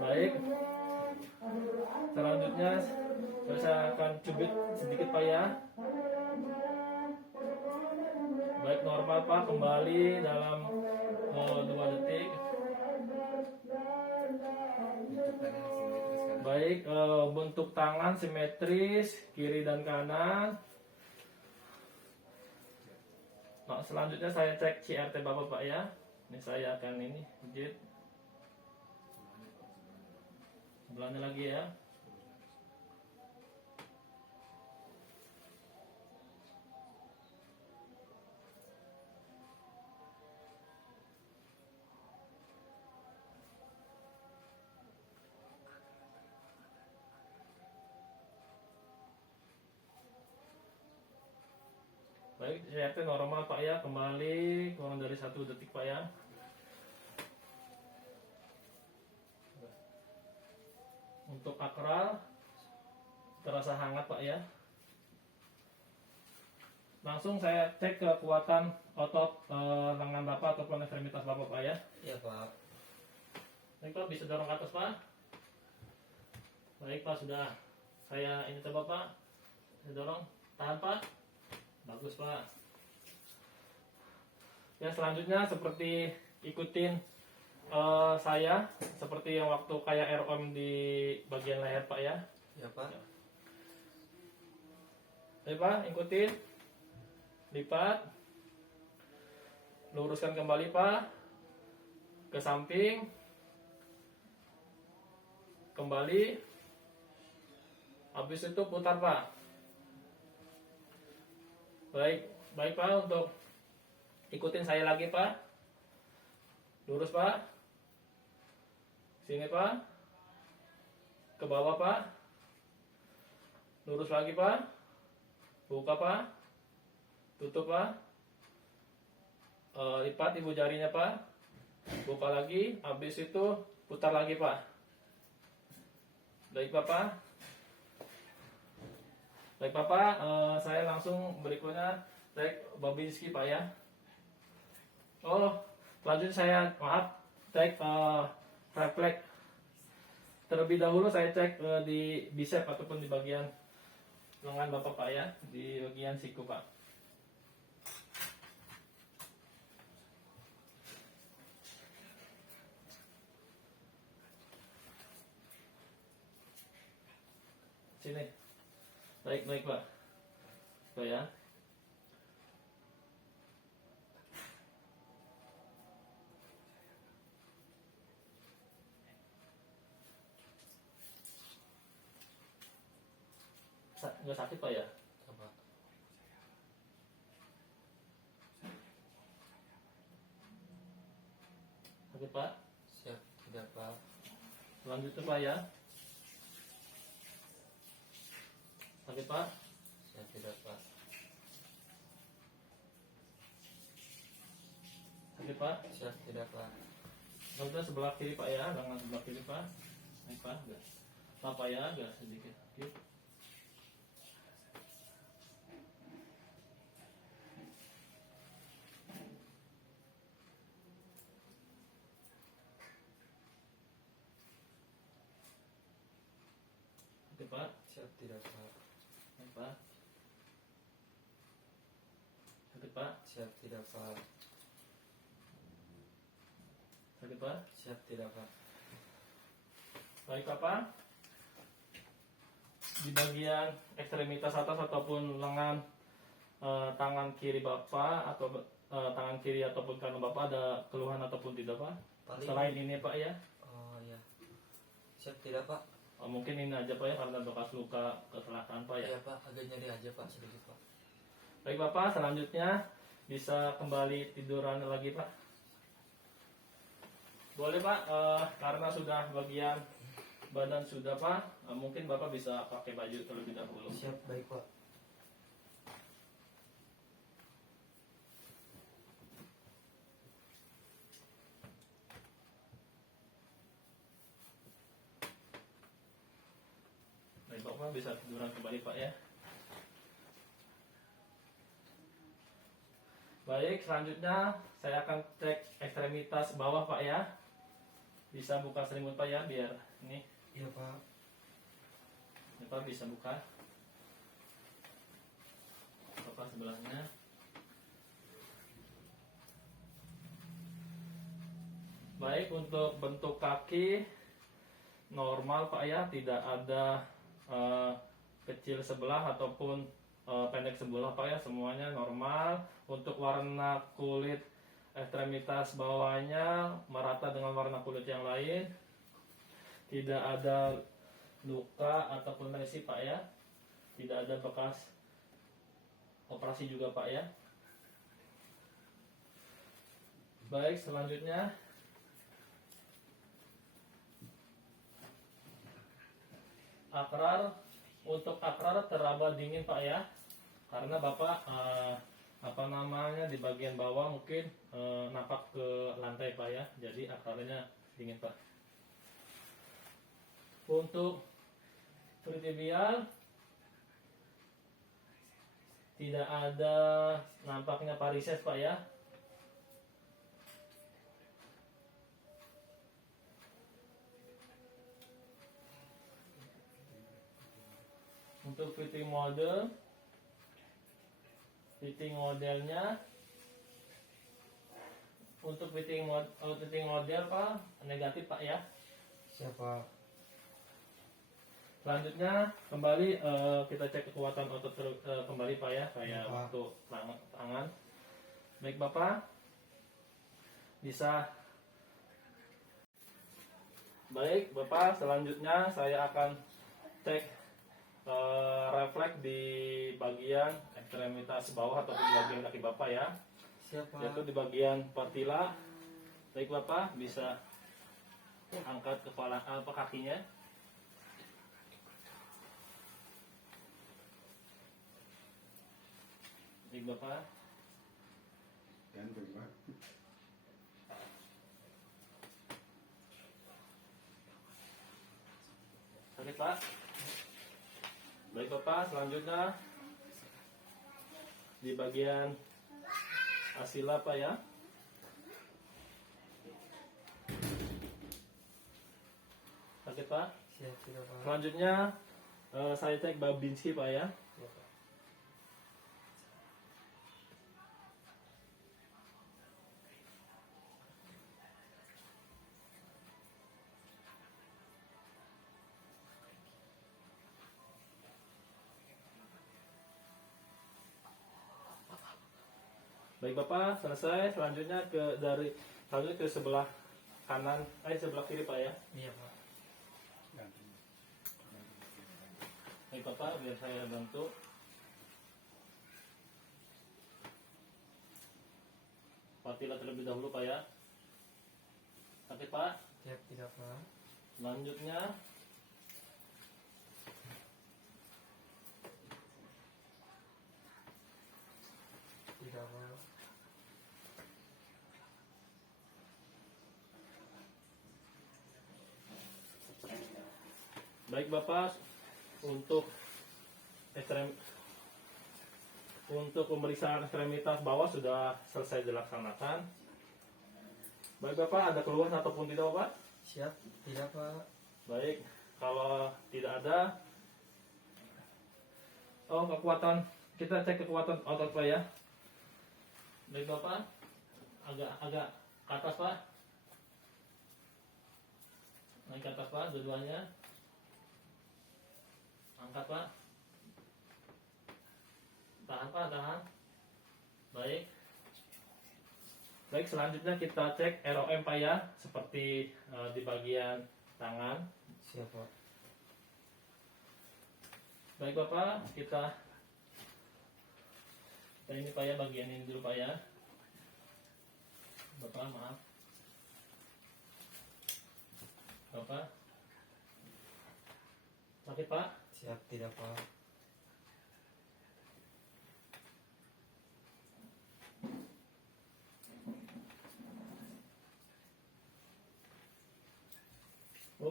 Baik. Selanjutnya saya akan cubit sedikit Pak ya. Baik, normal Pak, kembali dalam 2 detik. Baik, bentuk tangan simetris kiri dan kanan. Nah, selanjutnya saya cek CRT Bapak Pak ya. Ini saya akan ini pijit. Sebelahnya lagi ya. Baik, CRT normal Pak ya, kembali kurang dari 1 detik Pak ya. Untuk akral terasa hangat Pak ya. Langsung saya cek kekuatan otot lengan Bapak ataupun ekstremitas Bapak Pak ya. Iya Pak. Baik Pak, bisa dorong ke atas Pak. Baik Pak, sudah. Saya ini coba Pak. Saya dorong, tahan Pak. Bagus Pak. Ya, selanjutnya seperti ikutin saya seperti yang waktu kayak ROM di bagian leher Pak ya. Iya Pak. Baik Pak, ikutin. Lipat. Luruskan kembali Pak. Ke samping. Kembali. Habis itu putar Pak. Baik, baik Pak, untuk ikutin saya lagi Pak. Lurus Pak. Sini Pak. Ke bawah Pak. Lurus lagi Pak. Buka Pak. Tutup Pak. Lipat ibu jarinya Pak. Buka lagi. Habis itu putar lagi Pak. Baik Bapak. Baik Bapak, saya langsung berikutnya cek Babinski Pak ya. Oh, selanjutnya saya cek refleks. Terlebih dahulu saya cek di bicep ataupun di bagian lengan Bapak Pak ya, di bagian siku Pak. Sini. Baik, baik Pak. Pak ya. Nggak sakit Pak ya? Coba. Sakit Pak? Siap, tidak Pak. Selanjutnya Pak ya. Sakit Pak? Siap, tidak Pak. Sakit Pak? Siap, tidak Pak. Selanjutnya sebelah kiri Pak ya, lengan sebelah kiri Pak. Baik Pak, agak. Apa ya, agak sedikit. Oke Pak, Siap, tidak Pak. baik Pak. Sakit Pak, Siap, tidak Pak. sakit Pak. Siap, tidak Pak. Baik Bapak. Di bagian ekstremitas atas ataupun lengan tangan kiri Bapak atau tangan kiri ataupun kanan Bapak ada keluhan ataupun tidak Pak? Paling. Selain ini Pak ya. Oh iya. Siap, tidak Pak. Mungkin ini aja Pak ya karena bekas luka kecelakaan Pak ya. Iya Pak, agak nyeri aja Pak, sedikit Pak. Baik Bapak, selanjutnya bisa kembali tiduran lagi Pak. Boleh Pak, karena sudah bagian badan sudah Pak, mungkin Bapak bisa pakai baju terlebih dahulu. Siap, baik Pak. Baik Bapak, bisa tiduran kembali Pak ya. Baik, selanjutnya saya akan cek ekstremitas bawah Pak ya. Bisa buka selimut Pak ya, biar ini. Iya Pak. Bapak bisa buka. Bapak sebelahnya. Baik, untuk bentuk kaki normal Pak ya, tidak ada kecil sebelah ataupun pendek sebelah Pak ya, semuanya normal. Untuk warna kulit ekstremitas bawahnya merata dengan warna kulit yang lain, tidak ada luka ataupun lesi Pak ya, tidak ada bekas operasi juga Pak ya. Baik, selanjutnya akrar. Untuk akrar teraba dingin Pak ya, karena Bapak di bagian bawah mungkin napak ke lantai Pak ya, jadi akrarnya dingin Pak. Untuk vertebral tidak ada nampaknya varises Pak ya. Untuk fitting modelnya, untuk fitting model Pak negatif Pak ya. Siapa? Selanjutnya kembali kita cek kekuatan otot kembali Pak ya, kayak Bapak. waktu tangan. Baik Bapak, bisa. Baik Bapak, selanjutnya saya akan cek refleks di bagian ekstremitas bawah atau di bagian kaki Bapak ya, Siapa? yaitu di bagian patila. Baik Bapak, bisa angkat kepala kakinya. Baik Bapak. Ganteng Pak. Sakit Pak. Baik Bapak, selanjutnya di bagian asila Pak ya. Sakit Pak. Siap tidak Pak? Selanjutnya saya cek Babinski Pak ya. Siapa? Baik Bapak, selesai. Selanjutnya ke sebelah kanan, sebelah kiri Pak ya. Iya Pak. Ganteng. Baik Bapak, biar saya bantu. Patila terlebih dahulu Pak ya. Sakit Pak. Siap tidak Pak? Selanjutnya Tidak Pak. baik Bapak, untuk pemeriksaan ekstremitas bawah sudah selesai dilaksanakan. Baik Bapak, ada keluhan ataupun tidak Bapak? Siap tidak Pak? Baik, kalau tidak ada, kekuatan, kita cek kekuatan otot Pak ya. Baik Bapak, agak ke atas Pak. Naik ke atas Pak, dua-duanya. Angkat Pak. Tahan Pak, tahan. Baik. Baik, selanjutnya kita cek ROM Pak ya, seperti di bagian tangan. Siap Pak? Baik Bapak, kita ini Pak ya, bagian ini dulu Pak ya. Bapak, maaf. Bapak. Sakit Pak? Siap tidak Pak?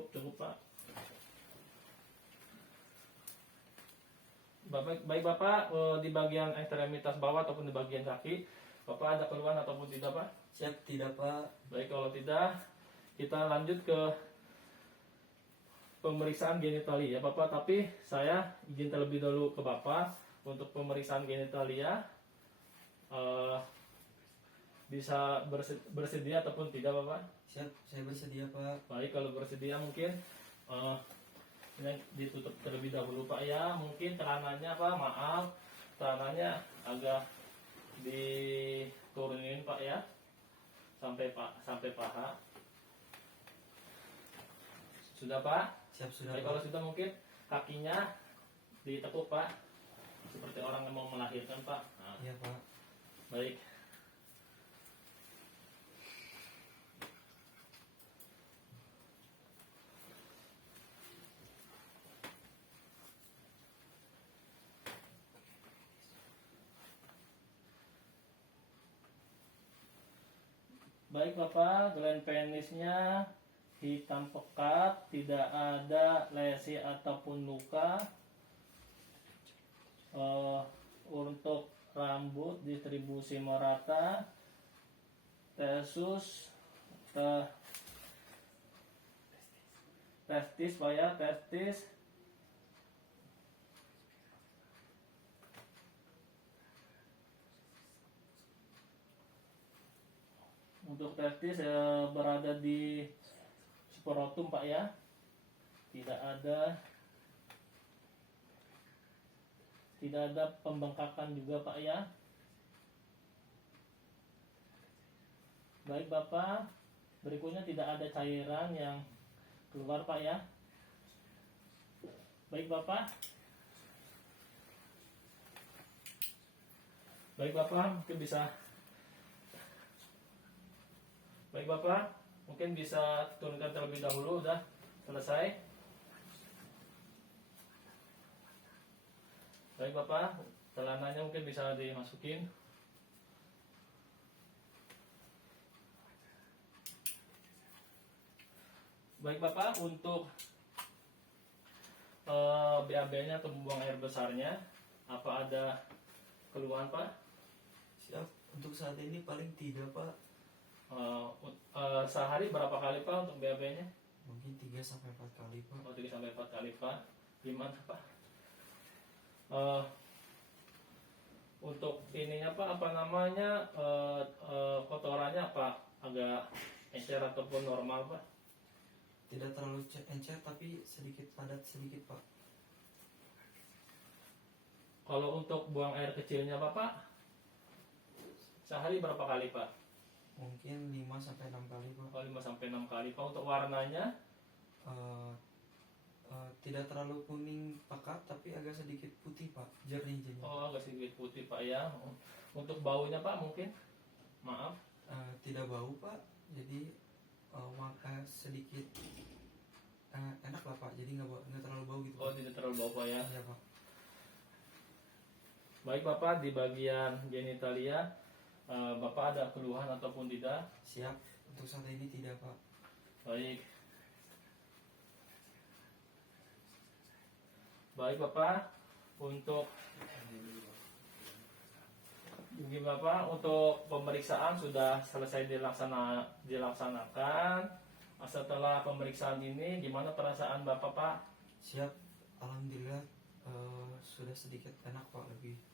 Cukup Pak. Baik Bapak, di bagian ekstremitas bawah ataupun di bagian kaki, Bapak ada keluhan ataupun tidak Pak? Siap tidak Pak? Baik, kalau tidak, kita lanjut ke pemeriksaan genitalia ya Bapak. Tapi saya izin terlebih dahulu ke Bapak untuk pemeriksaan genitalia, bisa bersedia ataupun tidak Bapak? Siap, saya bersedia Pak. Baik, kalau bersedia mungkin Eh, ini ditutup terlebih dahulu Pak ya. Mungkin celananya Pak, maaf, celananya agak diturunin Pak ya, sampai paha. Sudah Pak? Siap sudah Baik, Pak. kalau sudah mungkin kakinya ditekuk Pak, seperti orang yang mau melahirkan Pak. Nah, Iya Pak. baik. Baik Bapak, gland penisnya hitam pekat, tidak ada lesi ataupun luka. Untuk rambut distribusi merata, testis Pak ya, testis. Untuk testis berada di skrotum Pak ya, tidak ada pembengkakan juga Pak ya. Baik Bapak, berikutnya tidak ada cairan yang keluar Pak ya. Baik Bapak. Baik Bapak, mungkin bisa turunkan terlebih dahulu. Udah selesai. Baik Bapak, celananya mungkin bisa dimasukin. Baik Bapak, untuk BAB-nya atau buang air besarnya, apa ada keluhan Pak? Siap. Untuk saat ini paling tidak Pak. Sehari berapa kali Pak untuk BAB-nya? Mungkin 3 sampai 4 kali Pak. 3 sampai 4 kali Pak. Gimana Pak? Untuk ininya Pak, apa namanya, kotorannya apa agak encer ataupun normal Pak? Tidak terlalu encer tapi sedikit padat sedikit Pak. Kalau untuk buang air kecilnya Bapak, sehari berapa kali Pak? Mungkin 5 sampai 6 kali Pak. 5 sampai 6 kali Pak. Untuk warnanya? Tidak terlalu kuning pekat tapi agak sedikit putih Pak, jernih. Agak sedikit putih Pak ya. Untuk baunya Pak mungkin? Maaf. Tidak bau Pak, jadi sedikit enak lah Pak, jadi nggak terlalu bau gitu. Tidak terlalu bau Pak ya. Iya Pak. Baik Bapak, di bagian genitalia Bapak ada keluhan ataupun tidak? Siap. Untuk saat ini tidak Pak. Baik. Baik Bapak, untuk pemeriksaan sudah selesai dilaksanakan. Setelah pemeriksaan ini, gimana perasaan Bapak Pak? Siap. Alhamdulillah sudah sedikit enak Pak,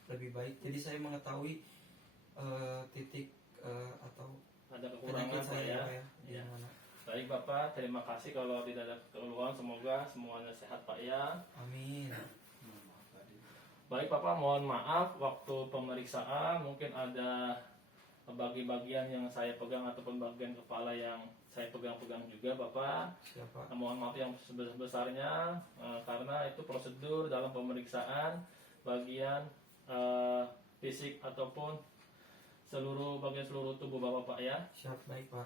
lebih baik. Jadi saya mengetahui titik atau Ada kekurangan penyakit Pak saya ya? Pak, di Ya. mana. Baik Bapak, terima kasih. Kalau tidak ada keluhan, semoga semuanya sehat Pak ya. Amin. Baik Bapak, mohon maaf waktu pemeriksaan mungkin ada bagian yang saya pegang ataupun bagian kepala yang saya pegang-pegang juga Bapak. Siapa? Mohon maaf yang sebesar-besarnya karena itu prosedur dalam pemeriksaan bagian fisik ataupun seluruh tubuh Bapak ya. Siap, baik Pak.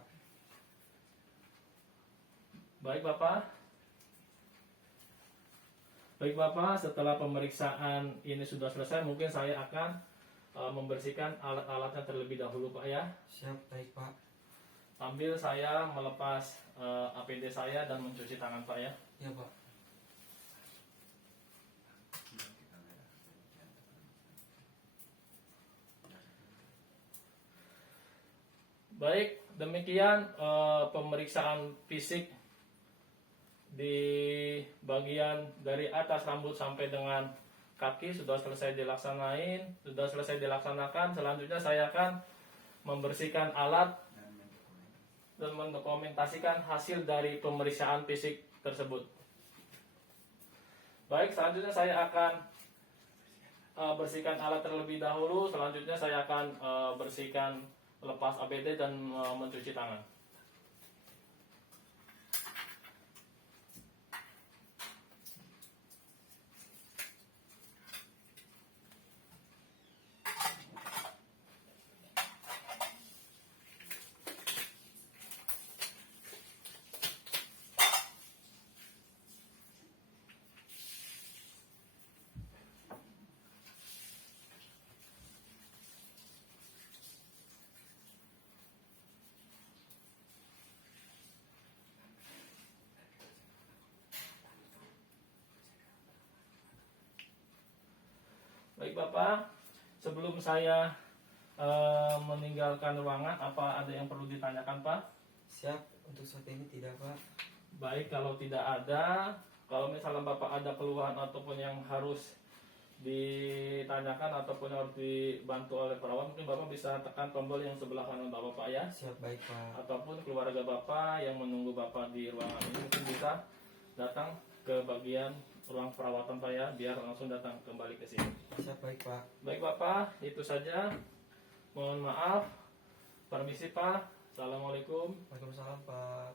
Baik Bapak, setelah pemeriksaan ini sudah selesai, mungkin saya akan membersihkan alat-alatnya terlebih dahulu Pak ya. Siap, baik Pak. Sambil saya melepas APD saya dan mencuci tangan Pak ya. Ya Pak. Baik, demikian pemeriksaan fisik di bagian dari atas rambut sampai dengan kaki sudah selesai dilaksanakan. Selanjutnya saya akan membersihkan alat dan mendokumentasikan hasil dari pemeriksaan fisik tersebut. Baik, selanjutnya saya akan bersihkan alat terlebih dahulu. Selanjutnya saya akan bersihkan, lepas APD dan mencuci tangan. Baik Bapak, sebelum saya meninggalkan ruangan, apa ada yang perlu ditanyakan Pak? Siap, untuk saat ini tidak Pak. Baik, kalau tidak ada, kalau misalnya Bapak ada keluhan ataupun yang harus ditanyakan ataupun harus dibantu oleh perawat, mungkin Bapak bisa tekan tombol yang sebelah kanan Bapak ya. Siap, baik Pak. Ataupun keluarga Bapak yang menunggu Bapak di ruangan ini mungkin bisa datang ke bagian ruang perawatan Pak ya, biar langsung datang kembali ke sini. Siap, baik Pak. Baik Bapak, itu saja. Mohon maaf. Permisi Pak. Assalamualaikum. Waalaikumsalam Pak.